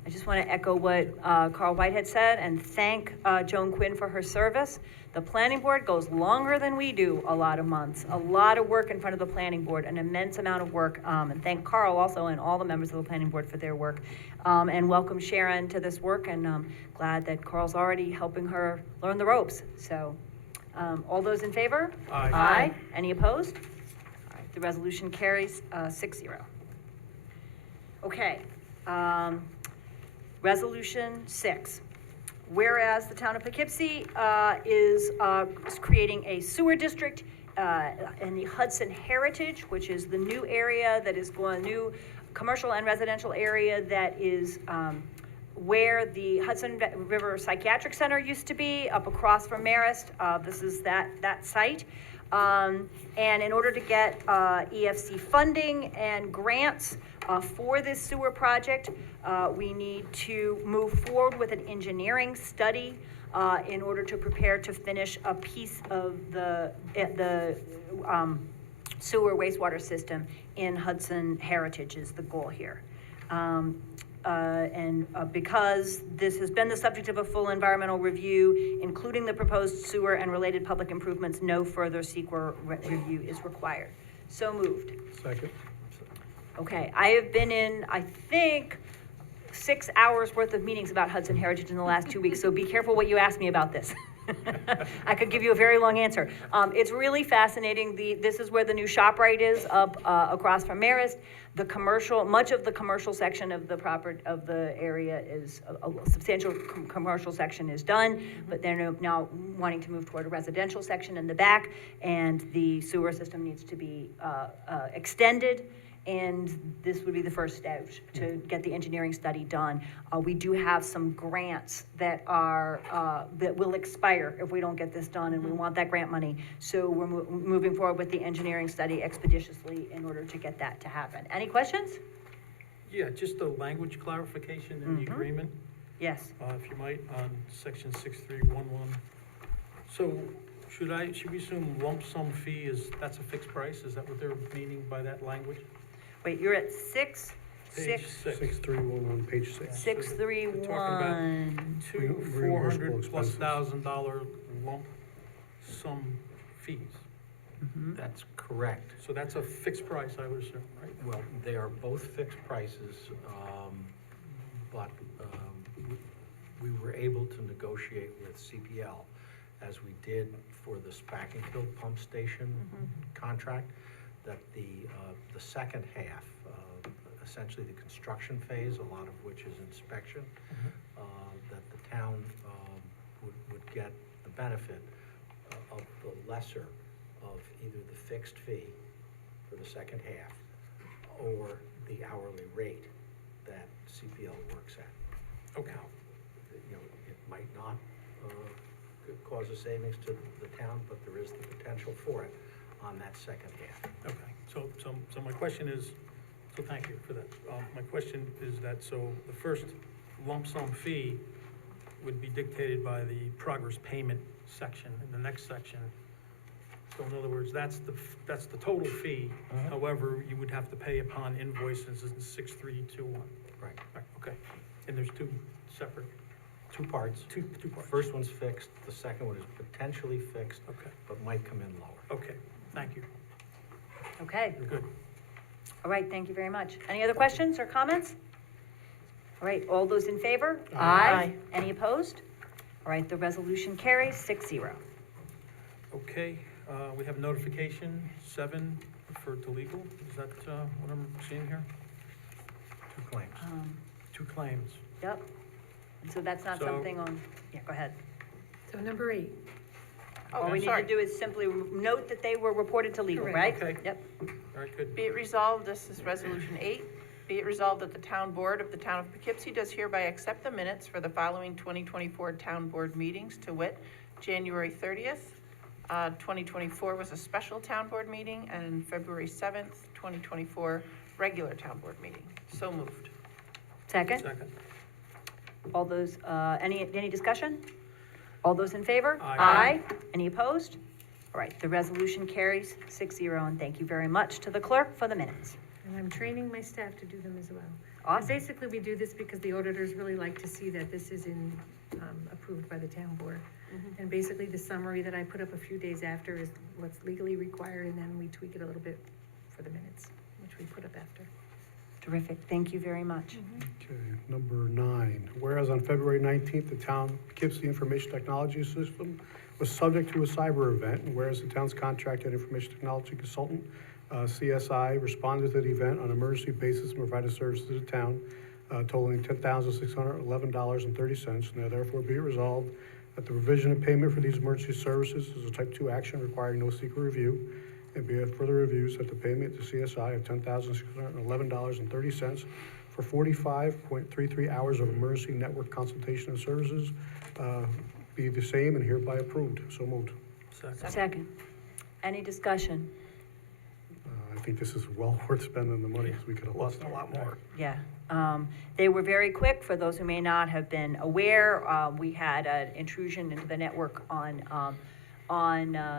I just want to echo what Carl Whitehead said and thank Joan Quinn for her service. The planning board goes longer than we do, a lot of months, a lot of work in front of the planning board, an immense amount of work. And thank Carl also and all the members of the planning board for their work. And welcome Sharon to this work, and glad that Carl's already helping her learn the ropes. So all those in favor? Aye. Aye. Any opposed? All right, the resolution carries 6-0. Okay. Resolution 6. Whereas the town of Poughkeepsie is creating a sewer district in the Hudson Heritage, which is the new area that is going, new commercial and residential area that is where the Hudson River Psychiatric Center used to be, up across from Marist. This is that site. And in order to get EFC funding and grants for this sewer project, we need to move forward with an engineering study in order to prepare to finish a piece of the sewer wastewater system in Hudson Heritage is the goal here. Because this has been the subject of a full environmental review, including the proposed sewer and related public improvements, no further SEQR review is required. So moved. Second. Okay, I have been in, I think, 6 hours worth of meetings about Hudson Heritage in the last 2 weeks, so be careful what you ask me about this. I could give you a very long answer. It's really fascinating. This is where the new ShopRite is, up across from Marist. The commercial, much of the commercial section of the area is, a substantial commercial section is done, but they're now wanting to move toward a residential section in the back, and the sewer system needs to be extended. And this would be the first step to get the engineering study done. We do have some grants that will expire if we don't get this done, and we want that grant money. So we're moving forward with the engineering study expeditiously in order to get that to happen. Any questions? Yeah, just a language clarification in the agreement, Yes. if you might, on section 6311. So should we assume lump sum fee that's a fixed price? Is that what they're meaning by that language? Wait, you're at six, Page six, 6311, page 6. 631. Two $400+ $1,000 lump sum fees. That's correct. So that's a fixed price, I would assume, right? Well, they are both fixed prices, but we were able to negotiate with CPL, as we did for the Spackingfield Pump Station contract, that the second half, essentially the construction phase, a lot of which is inspection, that the town would get the benefit of the lesser of either the fixed fee for the second half or the hourly rate that CPL works at. Okay. Now, it might not cause a savings to the town, but there is the potential for it on that second half. Okay, so my question is, so thank you for that. My question is that, so the first lump sum fee would be dictated by the progress payment section in the next section. So in other words, that's the total fee. However, you would have to pay upon invoices in 6321. Right. Okay, and there's two separate, Two parts. two parts. First one's fixed, the second one is potentially fixed, Okay, but might come in lower. okay, thank you. Okay. You're good. All right, thank you very much. Any other questions or comments? All right, all those in favor? Aye. Any opposed? All right, the resolution carries 6-0. Okay, we have notification 7 referred to legal. Is that what I'm seeing here? Two claims. 2 claims. Yep. So that's not So- something on, yeah, go ahead. So number 8. All we need to do is simply note that they were reported to legal, right? Correct. Okay. Yep. All right, good. Be it resolved, this is Resolution 8, be it resolved that the Town Board of the Town of Poughkeepsie does hereby accept the minutes for the following 2024 Town Board meetings, to wit, January 30th, 2024 was a special Town Board meeting, and February 7th, 2024, regular Town Board meeting. So moved. Second? Second. All those, any discussion? All those in favor? Aye. Any opposed? All right, the resolution carries 6-0, and thank you very much to the clerk for the minutes. And I'm training my staff to do them as well. Awesome. Basically, we do this because the auditors really like to see that this is approved by the town board. And basically, the summary that I put up a few days after is what's legally required, and then we tweak it a little bit for the minutes, which we put up after. Terrific, thank you very much. Okay, number 9. Whereas on February 19th, the town Poughkeepsie Information Technology System was subject to a cyber event, and whereas the town's contracted information technology consultant, CSI, responded to the event on an emergency basis and provided services to the town, totaling $10,611.30. Now therefore be it resolved that the provision of payment for these emergency services is a type 2 action requiring no secret review, and be it further reviews that the payment to CSI of $10,611.30 for 45.33 hours of emergency network consultation and services be the same and hereby approved. So moved. Second. Second. Any discussion? I think this is well worth spending the money, because we could have lost a lot more. Yeah, they were very quick. For those who may not have been aware, we had an intrusion into the network on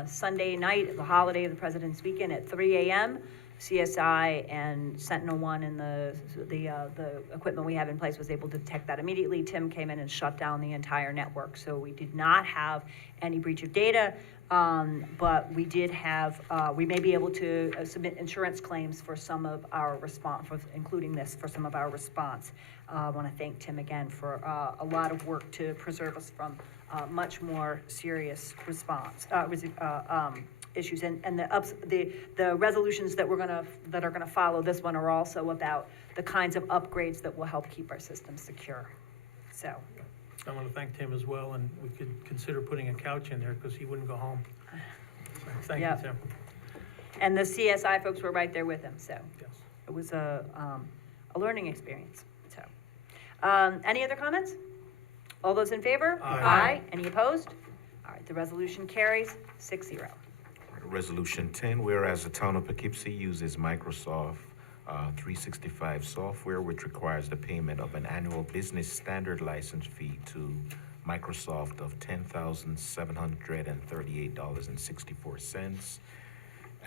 Sunday night, the holiday of the President's Weekend at 3 a.m. CSI and Sentinel-1 and the equipment we have in place was able to detect that immediately. Tim came in and shut down the entire network, so we did not have any breach of data. But we did have, we may be able to submit insurance claims for some of our response, including this, for some of our response. I want to thank Tim again for a lot of work to preserve us from much more serious response, issues. And the resolutions that are gonna follow this one are also about the kinds of upgrades that will help keep our systems secure. So. I want to thank Tim as well, and we could consider putting a couch in there because he wouldn't go home. So, thank you, Yep. Tim. And the CSI folks were right there with him, so Yes. it was a learning experience, so. Any other comments? All those in favor? Aye. Any opposed? All right, the resolution carries 6-0. Resolution 10, whereas the town of Poughkeepsie uses Microsoft 365 software, which requires the payment of an annual business standard license fee to Microsoft of $10,738.64.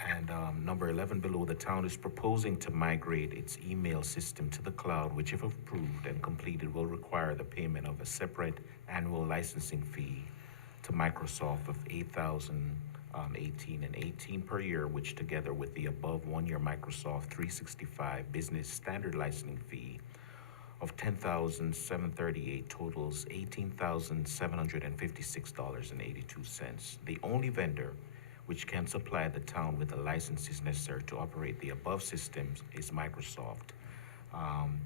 And number 11 below, the town is proposing to migrate its email system to the cloud, which if approved and completed will require the payment of a separate annual licensing fee to Microsoft of $8,018 and $18 per year, which together with the above one-year Microsoft 365 business standard licensing fee of $10,738 totals $18,756.82. The only vendor which can supply the town with the licenses necessary to operate the above systems is Microsoft.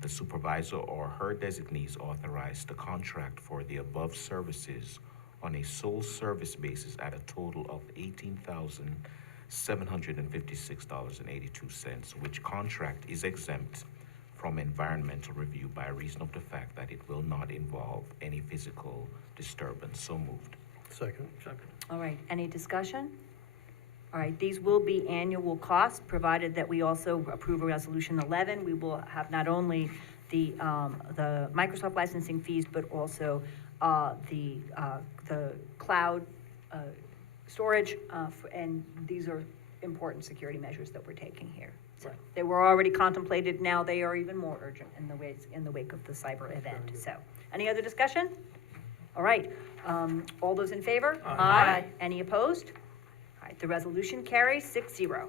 The supervisor or her designees authorized to contract for the above services on a sole service basis at a total of $18,756.82, which contract is exempt from environmental review by reason of the fact that it will not involve any physical disturbance. So moved. Second. All right, any discussion? All right, these will be annual costs, provided that we also approve a resolution 11. We will have not only the Microsoft licensing fees, but also the cloud storage, and these are important security measures that we're taking here. So they were already contemplated, now they are even more urgent in the wake of the cyber event. So, any other discussion? All right, all those in favor? Aye. Any opposed? All right, the resolution carries 6-0.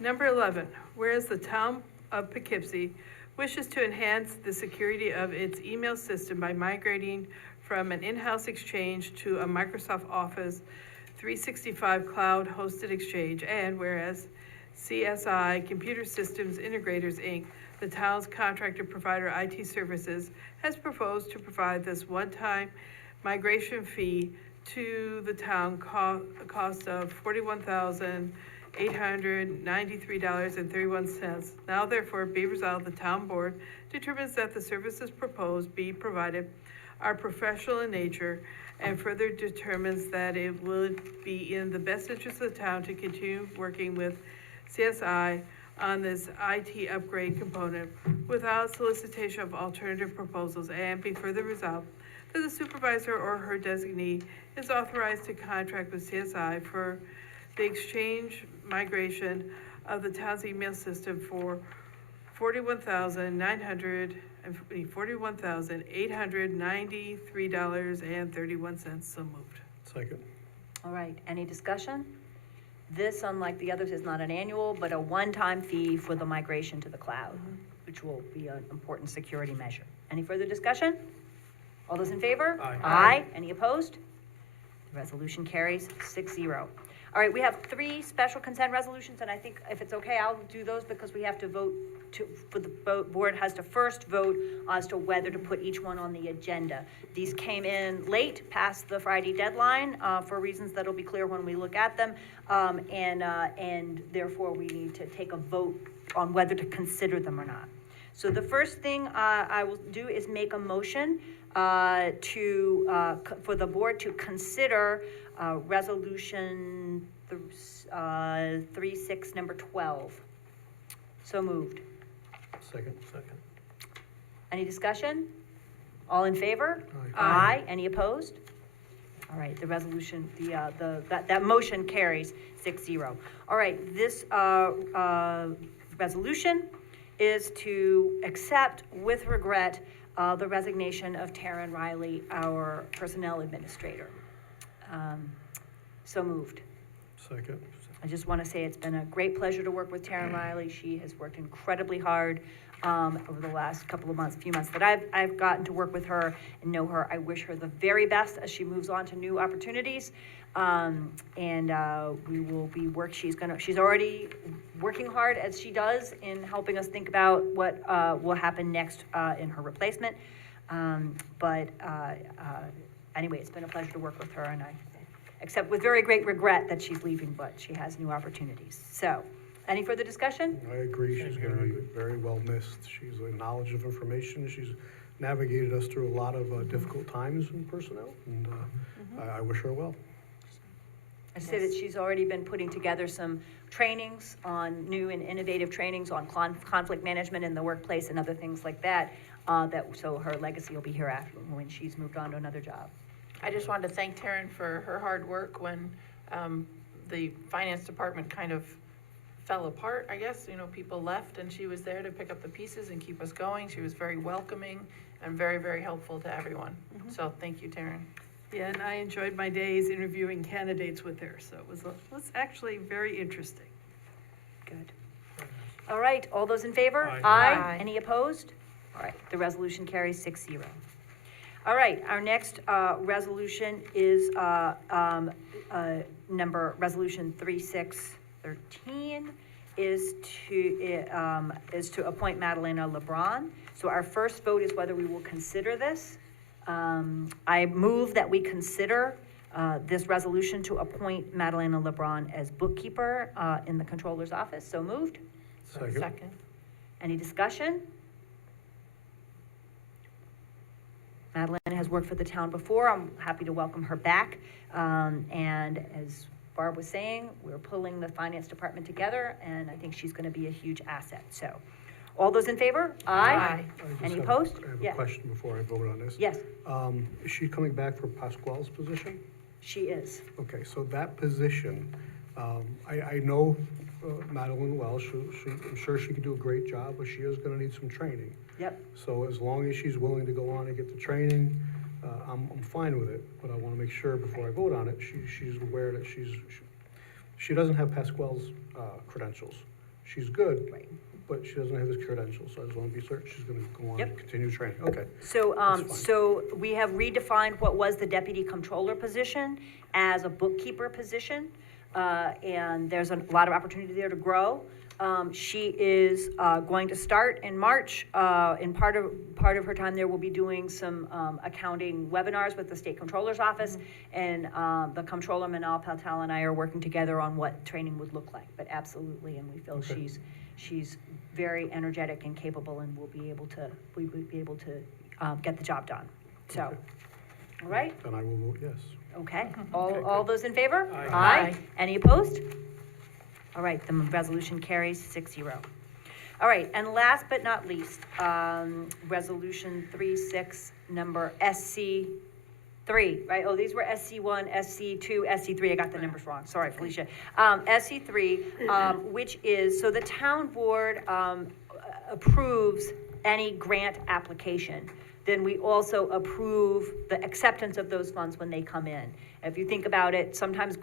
Number 11, whereas the town of Poughkeepsie wishes to enhance the security of its email system by migrating from an in-house exchange to a Microsoft Office 365 cloud-hosted exchange, and whereas CSI Computer Systems Integrators, Inc., the town's contractor provider IT services, has proposed to provide this one-time migration fee to the town cost of $41,893.31. Now therefore be resolved, the town board determines that the services proposed be provided are professional in nature, and further determines that it would be in the best interest of the town to continue working with CSI on this IT upgrade component without solicitation of alternative proposals, and be further resolved that the supervisor or her designee is authorized to contract with CSI for the exchange migration of the town's email system for $41,893.31. So moved. Second. All right, any discussion? This, unlike the others, is not an annual, but a one-time fee for the migration to the cloud, which will be an important security measure. Any further discussion? All those in favor? Aye. Any opposed? Resolution carries 6-0. All right, we have 3 special consent resolutions, and I think if it's okay, I'll do those because we have to vote board has to first vote as to whether to put each one on the agenda. These came in late, past the Friday deadline, for reasons that'll be clear when we look at them, and therefore we need to take a vote on whether to consider them or not. So the first thing I will do is make a motion for the board to consider resolution 36, number 12. So moved. Second. Any discussion? All in favor? Aye. Any opposed? All right, the resolution, that motion carries 6-0. All right, this resolution is to accept with regret the resignation of Taryn Riley, our personnel administrator. So moved. Second. I just want to say it's been a great pleasure to work with Taryn Riley. She has worked incredibly hard over the last few months that I've gotten to work with her and know her. I wish her the very best as she moves on to new opportunities. We will be she's already working hard as she does in helping us think about what will happen next in her replacement. Anyway, it's been a pleasure to work with her, and I accept with very great regret that she's leaving, but she has new opportunities. So, any further discussion? I agree, she's gonna be very well missed. She's a knowledge of information, she's navigated us through a lot of difficult times in personnel, and I wish her well. I say that she's already been putting together some trainings on new and innovative trainings on conflict management in the workplace and other things like that, so her legacy will be here after, when she's moved on to another job. I just wanted to thank Taryn for her hard work when the finance department kind of fell apart, I guess. You know, people left and she was there to pick up the pieces and keep us going. She was very welcoming and very, very helpful to everyone. So thank you, Taryn. Yeah, and I enjoyed my days interviewing candidates with her, so it was actually very interesting. Good. All right, all those in favor? Aye. Aye. Any opposed? All right, the resolution carries 6-0. All right, our next resolution is resolution 3613 is to appoint Madalena LeBron. So our first vote is whether we will consider this. I move that we consider this resolution to appoint Madalena LeBron as bookkeeper in the controller's office. So moved. Second. Any discussion? Madalena has worked for the town before. I'm happy to welcome her back. And as Barb was saying, we're pulling the finance department together, and I think she's going to be a huge asset. So, all those in favor? Aye. Any opposed? I have Yeah. a question before I vote on this. Yes, Is she coming back for Pasquale's position? she is. Okay, so that position, I know Madeline well, I'm sure she could do a great job, but she is gonna need some training. Yep. So as long as she's willing to go on and get the training, I'm fine with it, but I wanna make sure before I vote on it, she's aware that she doesn't have Pasquale's credentials. She's good, Right. but she doesn't have his credentials, so I just wanna be certain she's gonna go on Yep. and continue training. Okay, So, That's fine. so we have redefined what was the deputy controller position as a bookkeeper position. And there's a lot of opportunity there to grow. She is, going to start in March. In part of her time there, will be doing some, accounting webinars with the state controller's office. And, the comptroller Manal Patel and I are working together on what training would look like, but absolutely, and we feel Okay. she's very energetic and capable, and we would be able to get the job done. So, Okay. all right, then I will vote yes. okay. All those in favor? Aye. Any opposed? All right, the resolution carries 6-0. All right, and last but not least, resolution 36, number SC3, right? Oh, these were SC1, SC2, SC3, I got the numbers wrong, sorry, Felicia. SC3, which is, so the town board approves any grant application. Then we also approve the acceptance of those funds when they come in. If you think about it, sometimes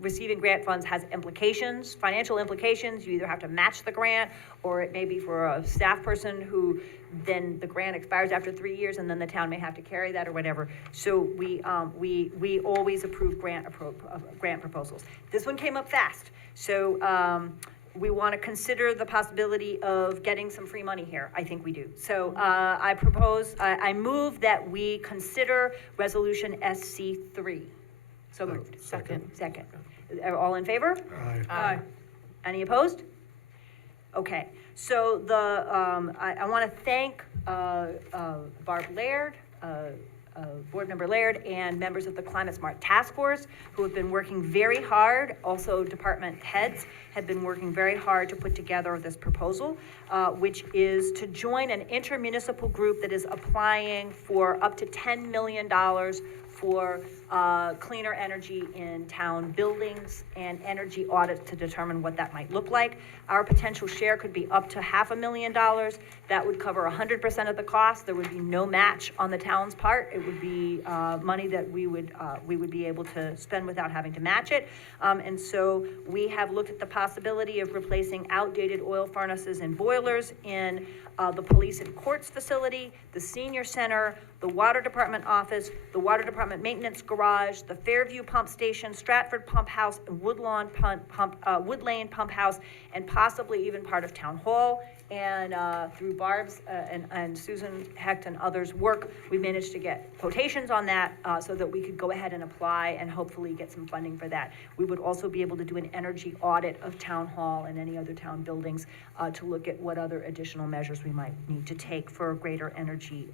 receiving grant funds has implications, financial implications. You either have to match the grant, or it may be for a staff person who then the grant expires after 3 years, and then the town may have to carry that or whatever. So we always approve grant proposals. This one came up fast, so we want to consider the possibility of getting some free money here. I think we do. So I move that we consider resolution SC3. So moved. Second. All in favor? Aye. Any opposed? Okay, so I want to thank Barb Laird, Board Member Laird and members of the Climate Smart Task Force, who have been working very hard. Also, department heads have been working very hard to put together this proposal, which is to join an intermunicipal group that is applying for up to $10 million for cleaner energy in town buildings and energy audits to determine what that might look like. Our potential share could be up to $500,000. That would cover 100% of the cost. There would be no match on the town's part. It would be money that we would be able to spend without having to match it. And so we have looked at the possibility of replacing outdated oil furnaces and boilers in the police and courts facility, the senior center, the water department office, the water department maintenance garage, the Fairview pump station, Stratford pump house, and Wood Lane pump house, and possibly even part of town hall. And through Barb's and Susan Hecht and others' work, we managed to get quotations on that so that we could go ahead and apply and hopefully get some funding for that. We would also be able to do an energy audit of town hall and any other town buildings to look at what other additional measures we might need to take for greater energy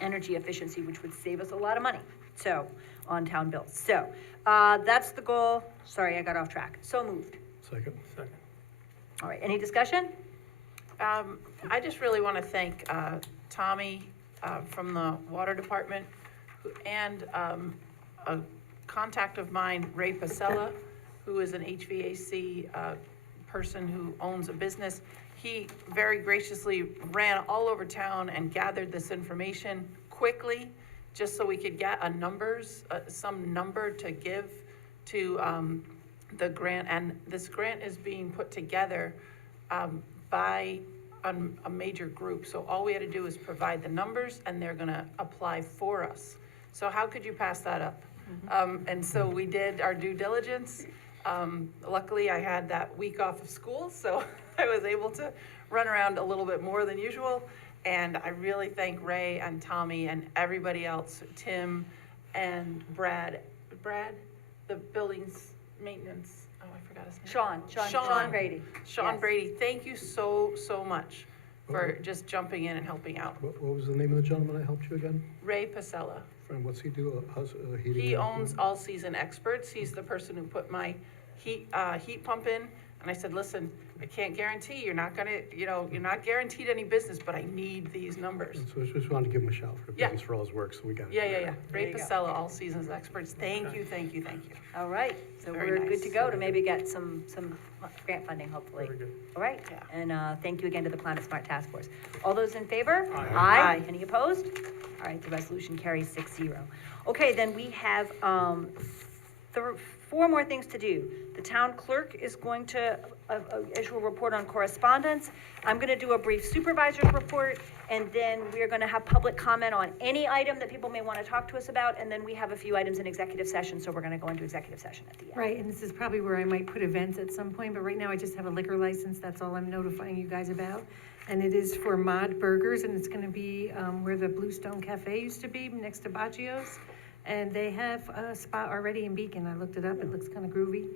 efficiency, which would save us a lot of money, so, on town bills. So, that's the goal. Sorry, I got off track. So moved. Second. All right, any discussion? I just really want to thank Tommy from the water department and a contact of mine, Ray Pasella, who is an HVAC person who owns a business. He very graciously ran all over town and gathered this information quickly, just so we could get some number to give to the grant. And this grant is being put together by a major group. So all we had to do is provide the numbers, and they're gonna apply for us. So how could you pass that up? And so we did our due diligence. Luckily, I had that week off of school, so I was able to run around a little bit more than usual. And I really thank Ray and Tommy and everybody else, Tim and Brad, the buildings maintenance, oh, I forgot his name. Sean Brady. Sean Yes. Brady, thank you so much for just jumping in and helping out. What was the name of the gentleman that helped you again? Ray Pasella. Friend, what's he do? Heating? He and owns cooling? All Season Experts. He's the person who put my heat pump in. And I said, listen, I can't guarantee, you're not guaranteed any business, but I need these numbers. So I just wanted to give him a shout for the Yeah. business for all his work, so we got it. Yeah. Ray you go. Pasella, All Seasons Experts. Thank you. All right, so Very we're nice. good to go to maybe get some grant funding, hopefully. Very good. All right, Yeah. and thank you again to the Climate Smart Task Force. All those in favor? Aye. Any opposed? All right, the resolution carries 6-0. Okay, then we have 4 more things to do. The town clerk is going to issue a report on correspondence. I'm gonna do a brief supervisor's report, and then we are gonna have public comment on any item that people may wanna talk to us about, and then we have a few items in executive session, so we're gonna go into executive session at the end. Right, and this is probably where I might put events at some point, but right now I just have a liquor license, that's all I'm notifying you guys about. And it is for Mod Burgers, and it's gonna be, where the Bluestone Cafe used to be, next to Baccio's. And they have a spot already in Beacon, I looked it up, it looks kinda groovy.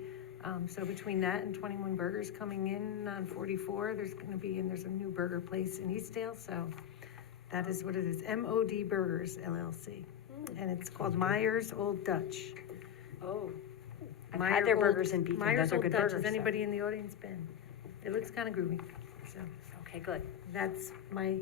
So between that and 21 Burgers coming in on 44, there's a new burger place in Eastdale, so that is what it is, MOD Burgers LLC. And it's called Myers Old Dutch. Oh, I've had their burgers in Beacon, Myers those are Old good Dutch. burgers. Has anybody in the audience been? It looks kinda groovy, so Okay, good. that's my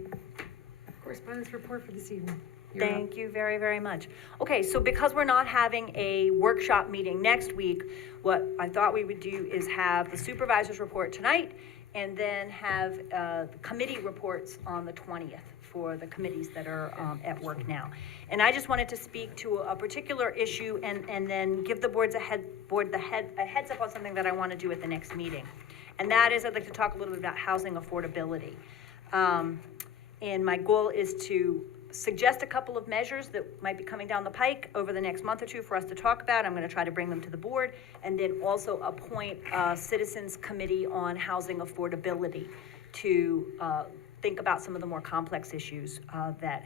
correspondence report for this evening. You're up. Thank you very, very much. Okay, so because we're not having a workshop meeting next week, what I thought we would do is have the supervisor's report tonight, and then have the committee reports on the 20th for the committees that are at work now. And I just wanted to speak to a particular issue and then give the board a heads up on something that I want to do at the next meeting. And that is, I'd like to talk a little bit about housing affordability. And my goal is to suggest a couple of measures that might be coming down the pike over the next month or two for us to talk about. I'm going to try to bring them to the board, and then also appoint a citizens committee on housing affordability to think about some of the more complex issues that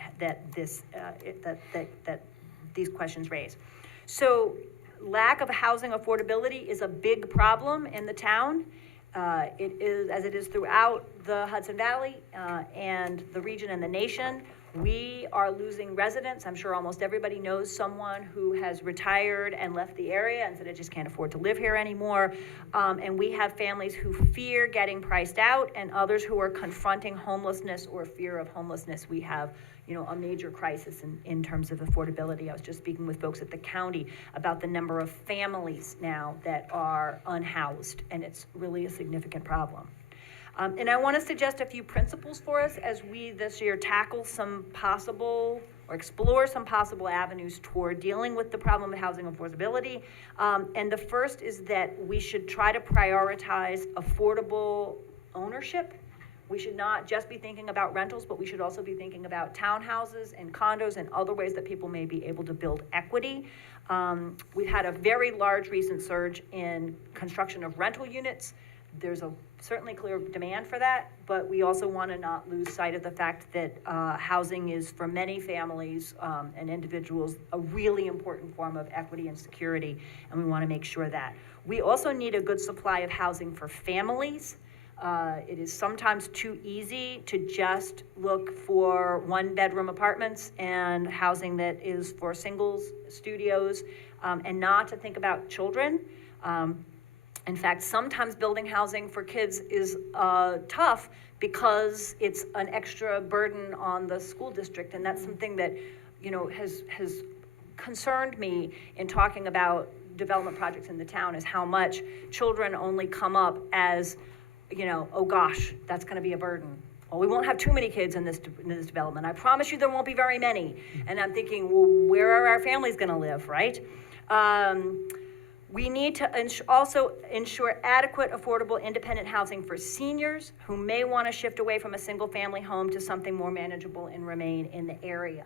these questions raise. So lack of housing affordability is a big problem in the town. It is, as it is throughout the Hudson Valley and the region and the nation. We are losing residents. I'm sure almost everybody knows someone who has retired and left the area and said, I just can't afford to live here anymore. And we have families who fear getting priced out and others who are confronting homelessness or fear of homelessness. We have, a major crisis in terms of affordability. I was just speaking with folks at the county about the number of families now that are unhoused, and it's really a significant problem. And I want to suggest a few principles for us as we this year tackle some possible or explore some possible avenues toward dealing with the problem of housing affordability. And the first is that we should try to prioritize affordable ownership. We should not just be thinking about rentals, but we should also be thinking about townhouses and condos and other ways that people may be able to build equity. We've had a very large recent surge in construction of rental units. There's a certainly clear demand for that, but we also want to not lose sight of the fact that housing is, for many families and individuals, a really important form of equity and security, and we want to make sure that. We also need a good supply of housing for families. It is sometimes too easy to just look for one-bedroom apartments and housing that is for singles, studios, and not to think about children. In fact, sometimes building housing for kids is tough because it's an extra burden on the school district, and that's something that, has concerned me in talking about development projects in the town, is how much children only come up as, oh gosh, that's going to be a burden. Well, we won't have too many kids in this development. I promise you there won't be very many. And I'm thinking, well, where are our families going to live, right? We need to also ensure adequate, affordable, independent housing for seniors who may want to shift away from a single-family home to something more manageable and remain in the area.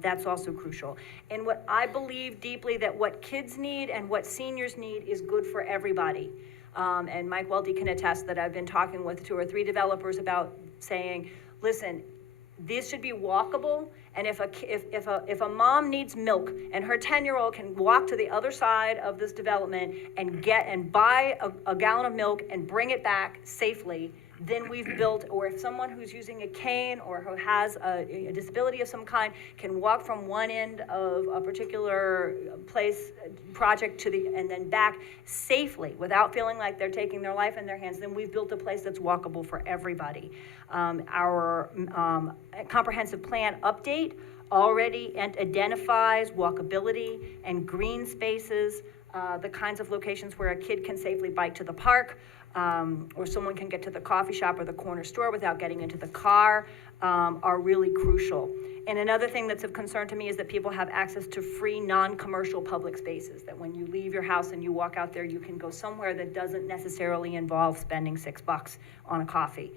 That's also crucial. And what I believe deeply that what kids need and what seniors need is good for everybody. And Mike Welty can attest that I've been talking with 2 or 3 developers about saying, listen, these should be walkable, and if a mom needs milk and her 10-year-old can walk to the other side of this development and buy a gallon of milk and bring it back safely, then we've built, or if someone who's using a cane or who has a disability of some kind can walk from one end of a particular project and then back safely without feeling like they're taking their life in their hands, then we've built a place that's walkable for everybody. Our comprehensive plan update already identifies walkability and green spaces, the kinds of locations where a kid can safely bike to the park, or someone can get to the coffee shop or the corner store without getting into the car, are really crucial. And another thing that's of concern to me is that people have access to free, non-commercial public spaces, that when you leave your house and you walk out there, you can go somewhere that doesn't necessarily involve spending $6 on a coffee.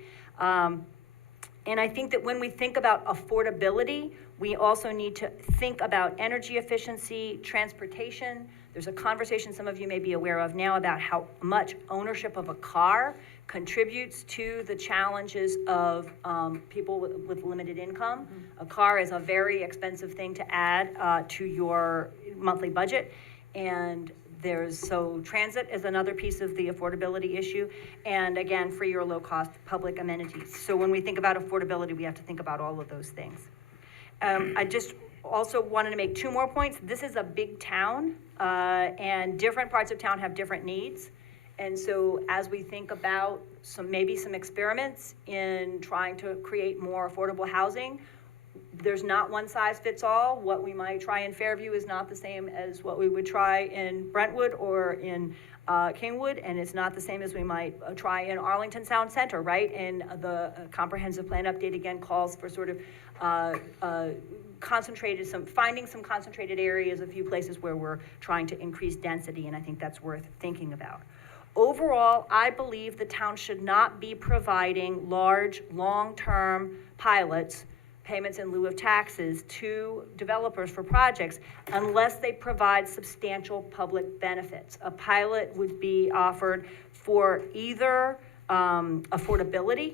And I think that when we think about affordability, we also need to think about energy efficiency, transportation. There's a conversation some of you may be aware of now about how much ownership of a car contributes to the challenges of people with limited income. Mm-hmm. A car is a very expensive thing to add to your monthly budget, and so transit is another piece of the affordability issue, and again, free or low-cost public amenities. So when we think about affordability, we have to think about all of those things. I just also wanted to make 2 more points. This is a big town, and different parts of town have different needs. And so as we think about maybe some experiments in trying to create more affordable housing, there's not one size fits all. What we might try in Fairview is not the same as what we would try in Brentwood or in Kingwood, and it's not the same as we might try in Arlington Sound Center, right? And the comprehensive plan update again calls for sort of finding some concentrated areas, a few places where we're trying to increase density, and I think that's worth thinking about. Overall, I believe the town should not be providing large, long-term pilots, payments in lieu of taxes, to developers for projects unless they provide substantial public benefits. A pilot would be offered for either affordability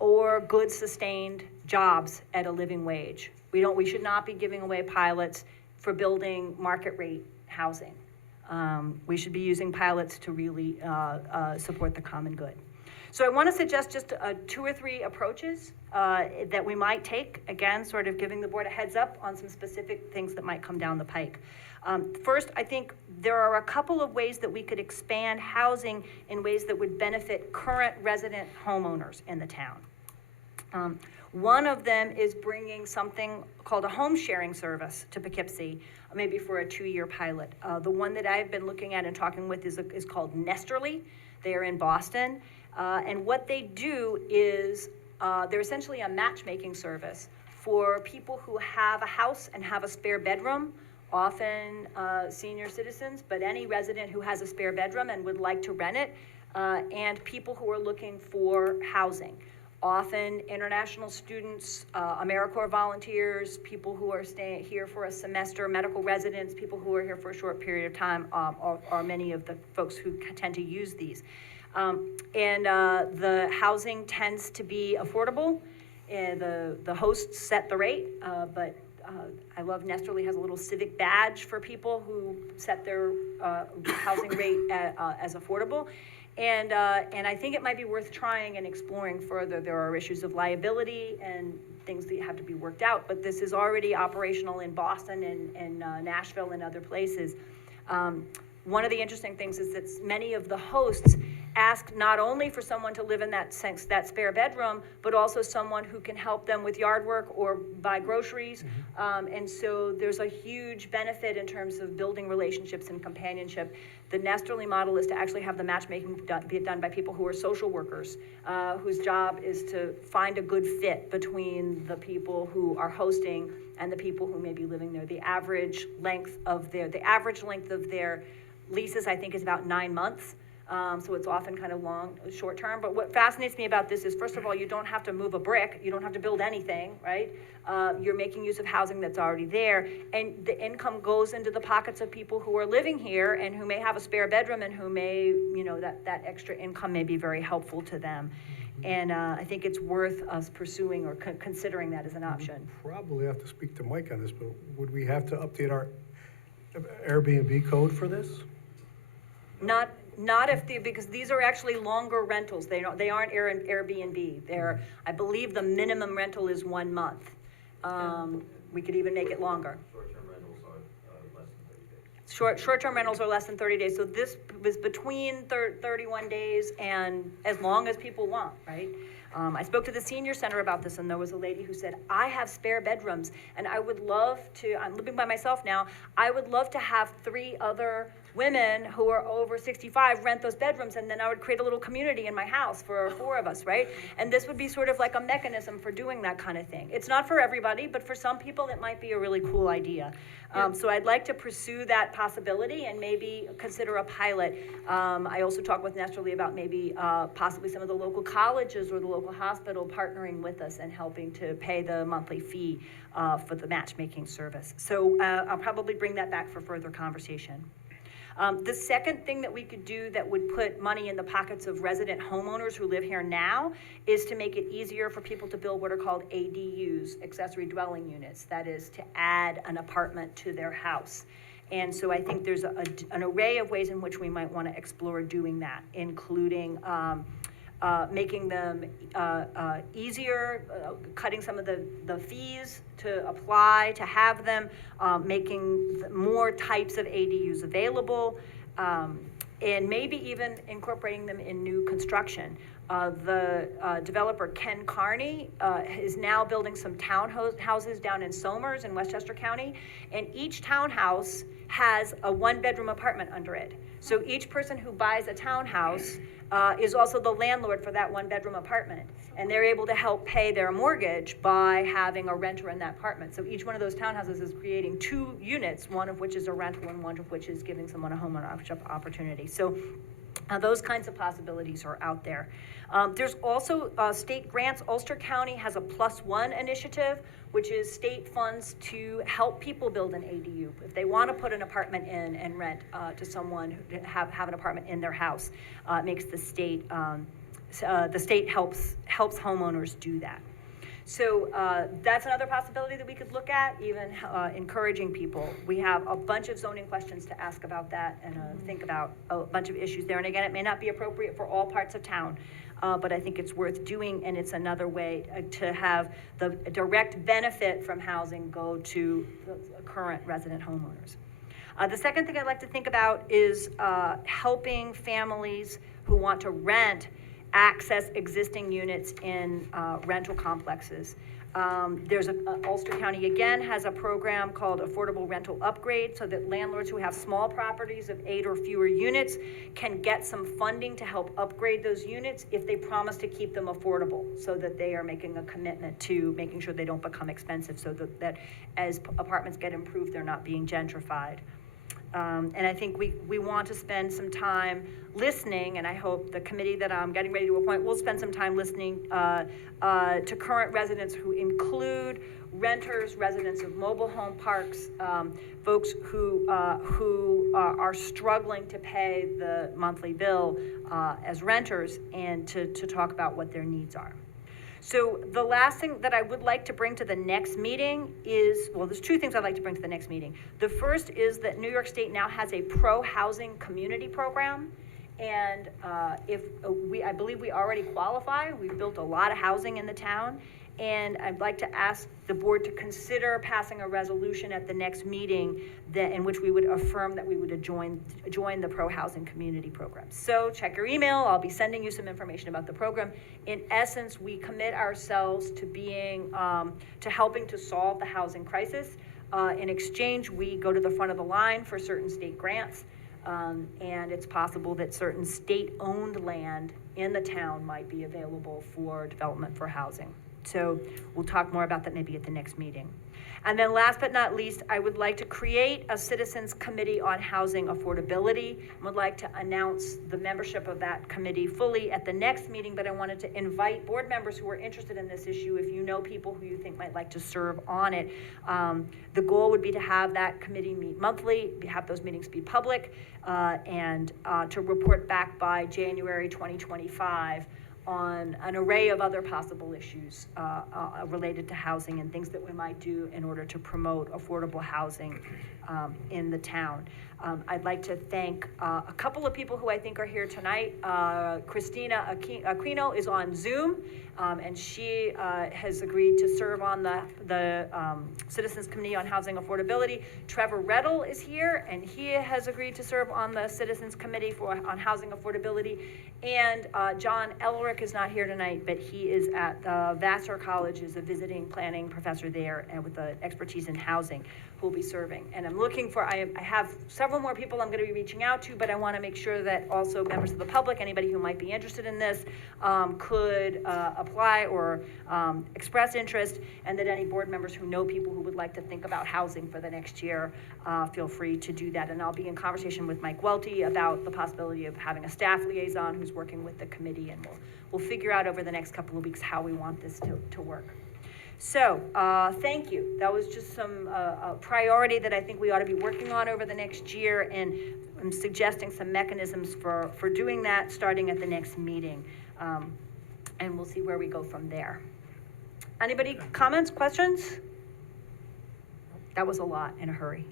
or good sustained jobs at a living wage. We should not be giving away pilots for building market rate housing. We should be using pilots to really support the common good. So I want to suggest just 2 or 3 approaches that we might take, again, sort of giving the board a heads up on some specific things that might come down the pike. First, I think there are a couple of ways that we could expand housing in ways that would benefit current resident homeowners in the town. One of them is bringing something called a home sharing service to Poughkeepsie, maybe for a 2-year pilot. The one that I've been looking at and talking with is called Nesterly. They are in Boston. And what they do is they're essentially a matchmaking service for people who have a house and have a spare bedroom, often senior citizens, but any resident who has a spare bedroom and would like to rent it, and people who are looking for housing. Often international students, AmeriCorps volunteers, people who are staying here for a semester, medical residents, people who are here for a short period of time are many of the folks who tend to use these. The housing tends to be affordable, and the hosts set the rate, but I love Nesterly has a little civic badge for people who set their housing rate as affordable. And I think it might be worth trying and exploring further. There are issues of liability and things that have to be worked out, but this is already operational in Boston and Nashville and other places. One of the interesting things is that many of the hosts ask not only for someone to live in that spare bedroom, but also someone who can help them with yard work or buy groceries. And so there's a huge benefit in terms of building relationships and companionship. The Nesterly model is to actually have the matchmaking be done by people who are social workers, whose job is to find a good fit between the people who are hosting and the people who may be living there. The average length of their leases, I think, is about 9 months. So it's often kind of short term. But what fascinates me about this is, first of all, you don't have to move a brick. You don't have to build anything, right? You're making use of housing that's already there. And the income goes into the pockets of people who are living here and who may have a spare bedroom and who may, that extra income may be very helpful to them. And I think it's worth us pursuing or considering that as an option. Probably have to speak to Mike on this, but would we have to update our Airbnb code for this? Not because these are actually longer rentals. They aren't Airbnb. I believe the minimum rental is 1 month. We could even make it longer. Short-term rentals are less than 30 days. So this was between 31 days and as long as people want, right? I spoke to the senior center about this, and there was a lady who said, I have spare bedrooms, and I'm living by myself now, I would love to have 3 other women who are over 65 rent those bedrooms, and then I would create a little community in my house for 4 of us, right? And this would be sort of like a mechanism for doing that kind of thing. It's not for everybody, but for some people it might be a really cool idea. So I'd like to pursue that possibility and maybe consider a pilot. I also talked with Nesterly about maybe possibly some of the local colleges or the local hospital partnering with us and helping to pay the monthly fee for the matchmaking service. So I'll probably bring that back for further conversation. The second thing that we could do that would put money in the pockets of resident homeowners who live here now is to make it easier for people to build what are called ADUs, accessory dwelling units. That is to add an apartment to their house. And so I think there's an array of ways in which we might want to explore doing that, including making them easier, cutting some of the fees to apply, to have them, making more types of ADUs available, and maybe even incorporating them in new construction. The developer Ken Carney is now building some townhouses down in Somers in Westchester County, and each townhouse has a 1-bedroom apartment under it. So each person who buys a townhouse is also the landlord for that 1-bedroom apartment. And they're able to help pay their mortgage by having a renter in that apartment. So each one of those townhouses is creating 2 units, one of which is a rental and one of which is giving someone a homeownership opportunity. So those kinds of possibilities are out there. There's also state grants. Ulster County has a +1 initiative, which is state funds to help people build an ADU. If they want to put an apartment in and rent to someone who have an apartment in their house, it makes the state helps homeowners do that. So that's another possibility that we could look at, even encouraging people. We have a bunch of zoning questions to ask about that and think about a bunch of issues there. And again, it may not be appropriate for all parts of town, but I think it's worth doing, and it's another way to have the direct benefit from housing go to the current resident homeowners. The second thing I'd like to think about is helping families who want to rent access existing units in rental complexes. Ulster County, again, has a program called Affordable Rental Upgrade, so that landlords who have small properties of 8 or fewer units can get some funding to help upgrade those units if they promise to keep them affordable, so that they are making a commitment to making sure they don't become expensive, so that as apartments get improved, they're not being gentrified. And I think we want to spend some time listening, and I hope the committee that I'm getting ready to appoint will spend some time listening to current residents who include renters, residents of mobile home parks, folks who are struggling to pay the monthly bill as renters, and to talk about what their needs are. So the last thing that I would like to bring to the next meeting is, well, there's two things I'd like to bring to the next meeting. The first is that New York State now has a pro-housing community program. And I believe we already qualify. We've built a lot of housing in the town. And I'd like to ask the board to consider passing a resolution at the next meeting in which we would affirm that we would join the pro-housing community program. So check your email. I'll be sending you some information about the program. In essence, we commit ourselves to to helping to solve the housing crisis. In exchange, we go to the front of the line for certain state grants. And it's possible that certain state-owned land in the town might be available for development for housing. So we'll talk more about that maybe at the next meeting. And then last but not least, I would like to create a citizens committee on housing affordability. I would like to announce the membership of that committee fully at the next meeting, but I wanted to invite board members who are interested in this issue, if you know people who you think might like to serve on it. The goal would be to have that committee meet monthly, have those meetings be public, and to report back by January 2025 on an array of other possible issues related to housing and things that we might do in order to promote affordable housing in the town. I'd like to thank a couple of people who I think are here tonight. Christina Aquino is on Zoom, and she has agreed to serve on the Citizens Committee on Housing Affordability. Trevor Reddle is here, and he has agreed to serve on the Citizens Committee on Housing Affordability. And John Elric is not here tonight, but he is at Vassar College, is a visiting planning professor there, and with the expertise in housing, who will be serving. And I'm looking for, I have several more people I'm going to be reaching out to, but I want to make sure that also members of the public, anybody who might be interested in this, could apply or express interest, and that any board members who know people who would like to think about housing for the next year, feel free to do that. And I'll be in conversation with Mike Welty about the possibility of having a staff liaison who's working with the committee, and we'll figure out over the next couple of weeks how we want this to work. So, thank you. That was just some priority that I think we ought to be working on over the next year, and I'm suggesting some mechanisms for doing that starting at the next meeting. And we'll see where we go from there. Anybody comments, questions? That was a lot in a hurry.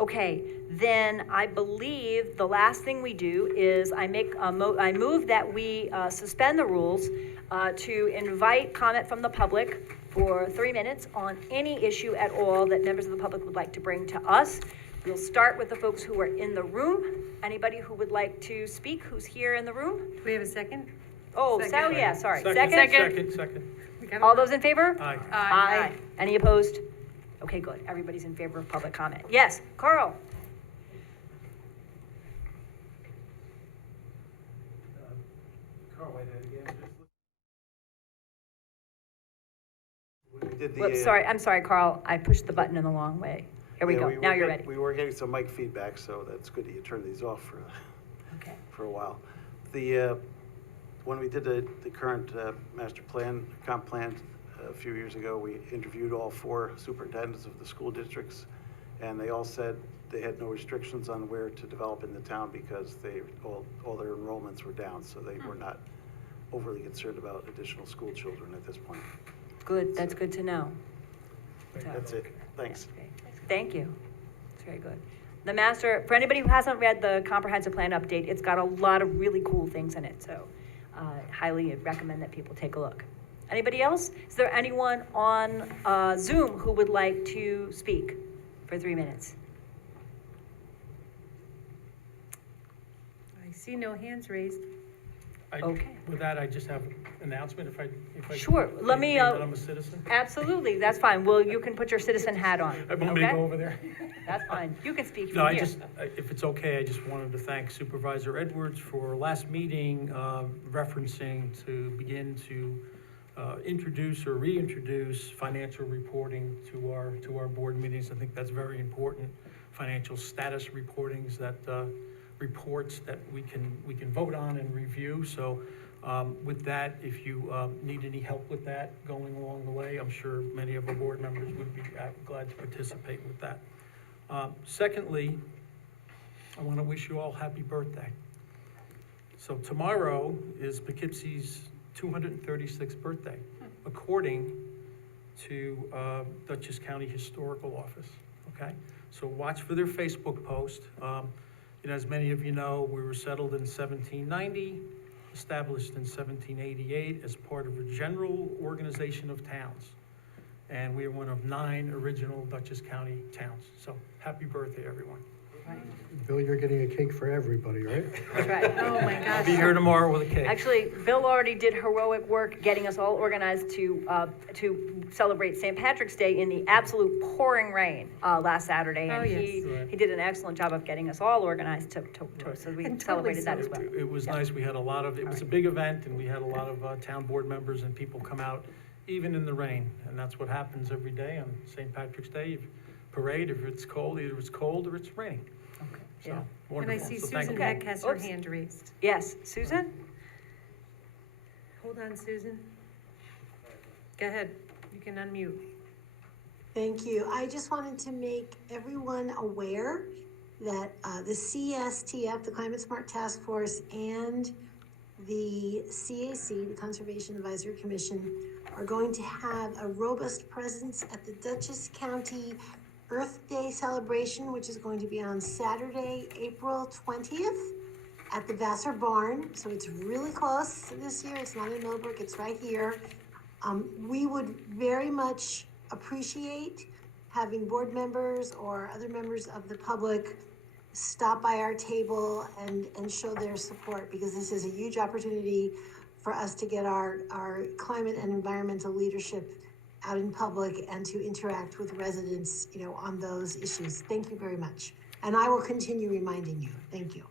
Okay, then I believe the last thing we do is I move that we suspend the rules to invite comment from the public for 3 minutes on any issue at all that members of the public would like to bring to us. We'll start with the folks who are in the room. Anybody who would like to speak, who's here in the room? Do we have a second? Oh, Second. so yeah, sorry. Second. All those in favor? Aye. Aye. Any opposed? Okay, good. Everybody's in favor of public comment. Yes, Carl? Carl Whitehead again. We did the, Whoops, sorry, I'm sorry, Carl. I pushed the button in the wrong way. Here we yeah, go. we Now were you're get- ready. We were getting some mic feedback, so that's good that you turned these off Okay. for a while. When we did the current master plan, comp plan a few years ago, we interviewed all 4 superintendents of the school districts, and they all said they had no restrictions on where to develop in the town because all their enrollments were down, so they were not overly concerned about additional school children at this point. Good, that's good to know. That's it. Thanks. Okay. Thank you. It's very good. The master, for anybody who hasn't read the comprehensive plan update, it's got a lot of really cool things in it, so highly recommend that people take a look. Anybody else? Is there anyone on Zoom who would like to speak for 3 minutes? I see no hands raised. Okay. With that, I just have an announcement, if I. Sure, let me, being that I'm a citizen. Absolutely, that's fine. Well, you can put your citizen hat on, I want me to okay? go over there? That's fine. You can speak No, from I here. just, if it's okay, I just wanted to thank Supervisor Edwards for last meeting, referencing to begin to introduce or reintroduce financial reporting to our board meetings. I think that's very important. Financial status reportings, that reports that we can vote on and review. So with that, if you need any help with that going along the way, I'm sure many of our board members would be glad to participate with that. Secondly, I want to wish you all happy birthday. So tomorrow is Poughkeepsie's 236th birthday, according to Dutchess County Historical Office, okay? So watch for their Facebook post. As many of you know, we were settled in 1790, established in 1788 as part of a general organization of towns. And we are one of 9 original Dutchess County towns. So happy birthday, everyone. Bill, you're getting a cake for everybody, right? That's right. Oh, my I'll gosh. be here tomorrow with a cake. Actually, Bill already did heroic work getting us all organized to celebrate St. Patrick's Day in the absolute pouring rain last Saturday. Oh, And yes. he did an excellent job of getting us all organized so we And totally celebrated that as well. It was nice. We had it was a big event, and we had a lot of town board members and people come out, even in the rain. And that's what happens every day on St. Patrick's Day. Parade, if it's cold, either it's cold or it's raining. So, Yeah. And wonderful. I see So thank Susan you. Heck has her Oops. hand raised. Yes, Susan? Hold on, Susan. Go ahead, you can unmute. Thank you. I just wanted to make everyone aware that the CSTF, the Climate Smart Task Force, and the CAC, the Conservation Advisory Commission, are going to have a robust presence at the Dutchess County Earth Day celebration, which is going to be on Saturday, April 20th at the Vassar Barn. So it's really close this year. It's not in Millbrook, it's right here. We would very much appreciate having board members or other members of the public stop by our table and show their support, because this is a huge opportunity for us to get our climate and environmental leadership out in public and to interact with residents, on those issues. Thank you very much. And I will continue reminding you. Thank you.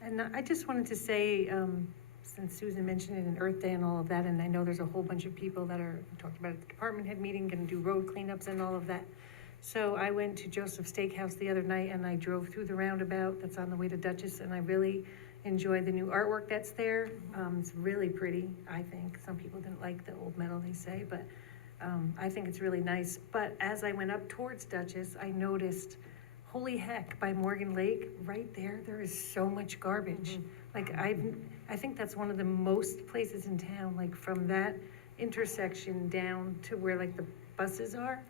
And I just wanted to say, since Susan mentioned it in Earth Day and all of that, and I know there's a whole bunch of people that are, talked about at the department head meeting, gonna do road cleanups and all of that. So I went to Joseph's Steakhouse the other night and I drove through the roundabout that's on the way to Dutchess, and I really enjoy the new artwork that's there. It's really pretty, I think. Some people didn't like the old metal, they say, but I think it's really nice. But as I went up towards Dutchess, I noticed, holy heck, by Morgan Lake, right there, there is so much garbage. Like, I think that's one of the most places in town, like from that intersection down to where like the buses are,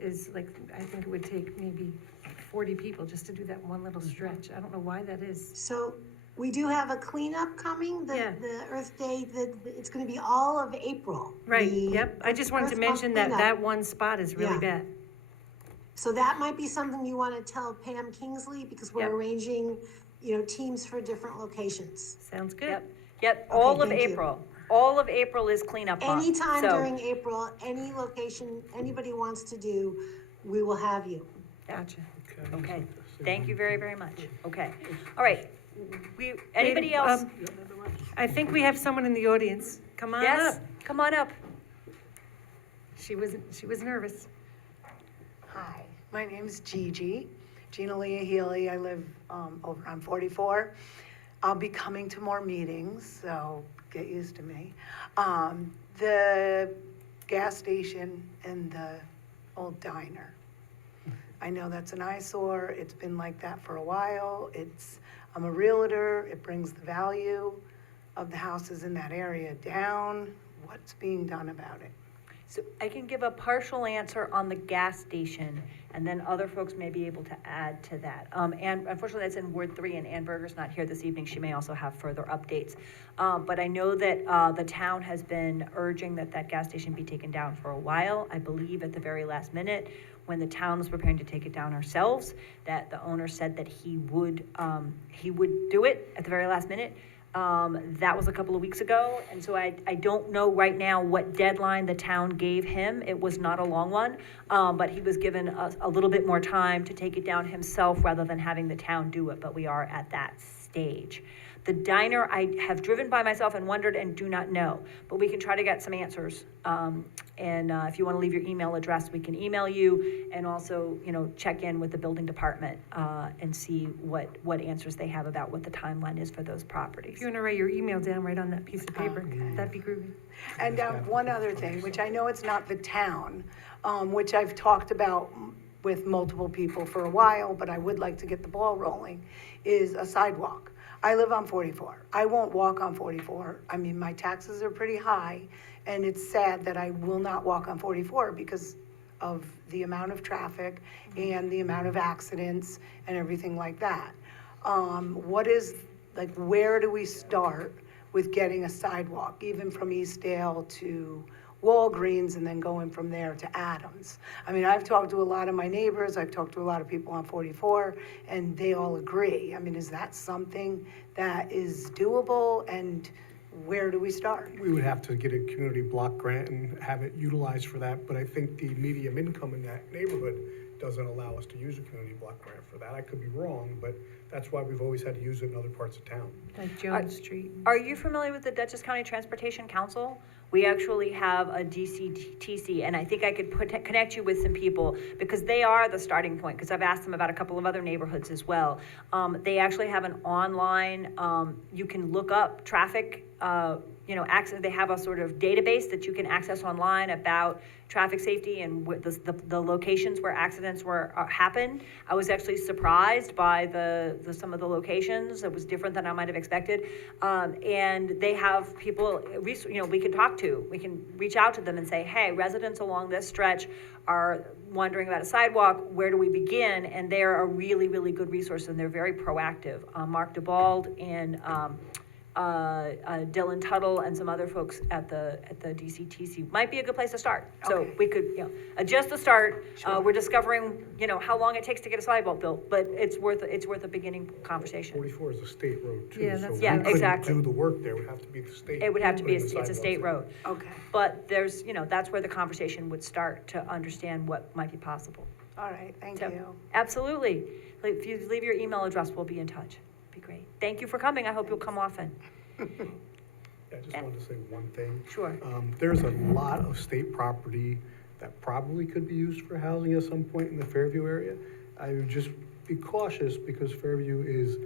is like, I think it would take maybe 40 people just to do that one little stretch. I don't know why that is. So we do have a cleanup coming, Yeah. the Earth Day, it's gonna be all of April. Right, The yep. I just wanted to Earth Month mention that cleanup. that one spot is really Yeah. bad. So that might be something you wanna tell Pam Kingsley, because we're Yep. arranging, teams for different locations. Sounds good. Yep, all of thank you. April. All of April is cleanup month. Anytime So- during April, any location, anybody wants to do, we will have you. Gotcha. Okay, thank you very, very much. Okay, all right. Anybody else? I think we have someone in the audience. Come on up. Yes, come on up. She was nervous. Hi, my name's Gina Leah Healy. I live over on 44. I'll be coming to more meetings, so get used to me. The gas station and the old diner. I know that's an eyesore. It's been like that for a while. I'm a realtor. It brings the value. of the houses in that area down? What's being done about it? So I can give a partial answer on the gas station, and then other folks may be able to add to that. And unfortunately, that's in Ward 3, and Ann Berger's not here this evening. She may also have further updates. But I know that the town has been urging that that gas station be taken down for a while. I believe at the very last minute, when the town was preparing to take it down ourselves, that the owner said that he would do it at the very last minute. That was a couple of weeks ago, and so I don't know right now what deadline the town gave him. It was not a long one, but he was given a little bit more time to take it down himself rather than having the town do it, but we are at that stage. The diner, I have driven by myself and wondered and do not know, but we can try to get some answers. And if you want to leave your email address, we can email you, and also, check in with the building department and see what answers they have about what the timeline is for those properties. If you want to write your email down right on that piece of paper, that'd be groovy. And one other thing, which I know it's not the town, which I've talked about with multiple people for a while, but I would like to get the ball rolling, is a sidewalk. I live on 44. I won't walk on 44. I mean, my taxes are pretty high, and it's sad that I will not walk on 44 because of the amount of traffic and the amount of accidents and everything like that. Where do we start with getting a sidewalk, even from Eastdale to Walgreens and then going from there to Adams? I mean, I've talked to a lot of my neighbors, I've talked to a lot of people on 44, and they all agree. I mean, is that something that is doable, and where do we start? We would have to get a community block grant and have it utilized for that, but I think the medium income in that neighborhood doesn't allow us to use a community block grant for that. I could be wrong, but that's why we've always had to use it in other parts of town. Like Jones Street. Are you familiar with the Dutchess County Transportation Council? We actually have a DCTC, and I think I could connect you with some people, because they are the starting point, because I've asked them about a couple of other neighborhoods as well. They actually have an online, you can look up traffic, access. They have a sort of database that you can access online about traffic safety and the locations where accidents happen. I was actually surprised by some of the locations. It was different than I might have expected. And they have people, we can talk to. We can reach out to them and say, hey, residents along this stretch are wondering about a sidewalk. Where do we begin? And they're a really, really good resource, and they're very proactive. Mark DeBald and Dylan Tuttle and some other folks at the DCTC might be a good place to start. So Okay. we could, just to start. Sure. We're discovering, how long it takes to get a sidewalk built, but it's worth a beginning conversation. 44 is a state road too, Yeah, so that's- we Yeah, couldn't exactly. do the work there, it would have to be the state. It would have to be, putting the it's a sidewalks state in. road. Okay, But there's, that's where the conversation would start to understand what might be possible. all right, thank So, you. Absolutely. If you leave your email address, we'll be in touch. Be great. Thank you for coming. I hope you'll come often. Yeah, I just wanted to say one thing. Sure. There's a lot of state property that probably could be used for housing at some point in the Fairview area. I would just be cautious, because Fairview is,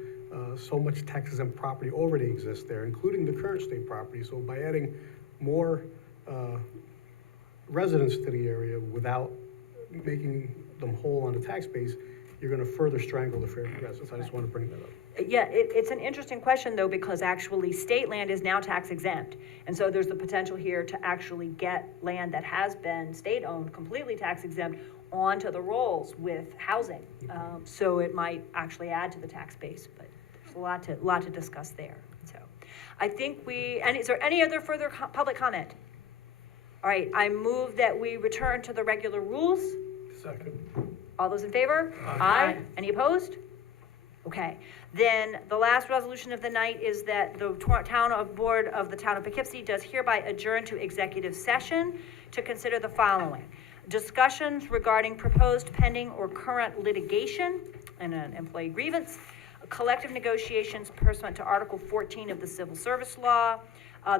so much tax-exempt property already exists there, including the current state property. So by adding more, residents to the area without making them whole on the tax base, you're gonna further strangle the Fairview residents. I just want to bring that up. Yeah, it's an interesting question, though, because actually state land is now tax exempt. And so there's the potential here to actually get land that has been state-owned, completely tax exempt, onto the rolls with housing. So it might actually add to the tax base, but there's a lot to discuss there. So I think and is there any other further public comment? All right, I move that we return to the regular rules. Second. All those in favor? Aye. Any opposed? Okay. Then the last resolution of the night is that the board of the town of Poughkeepsie does hereby adjourn to executive session to consider the following: discussions regarding proposed pending or current litigation and an employee grievance, collective negotiations pursuant to Article 14 of the Civil Service Law,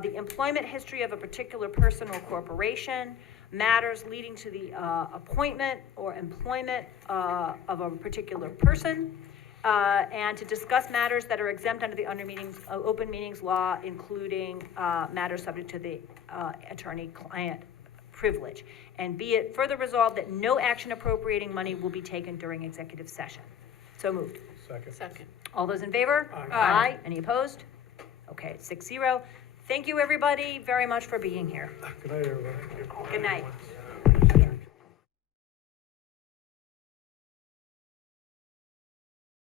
the employment history of a particular person or corporation, matters leading to the appointment or employment of a particular person, and to discuss matters that are exempt under the open meetings law, including matters subject to the attorney-client privilege. And be it further resolved that no action appropriating money will be taken during executive session. So moved. Second. Second. All those in favor? Aye. Any opposed? Okay, 6-0. Thank you, everybody, very much for being here. Good night, everybody. Good night.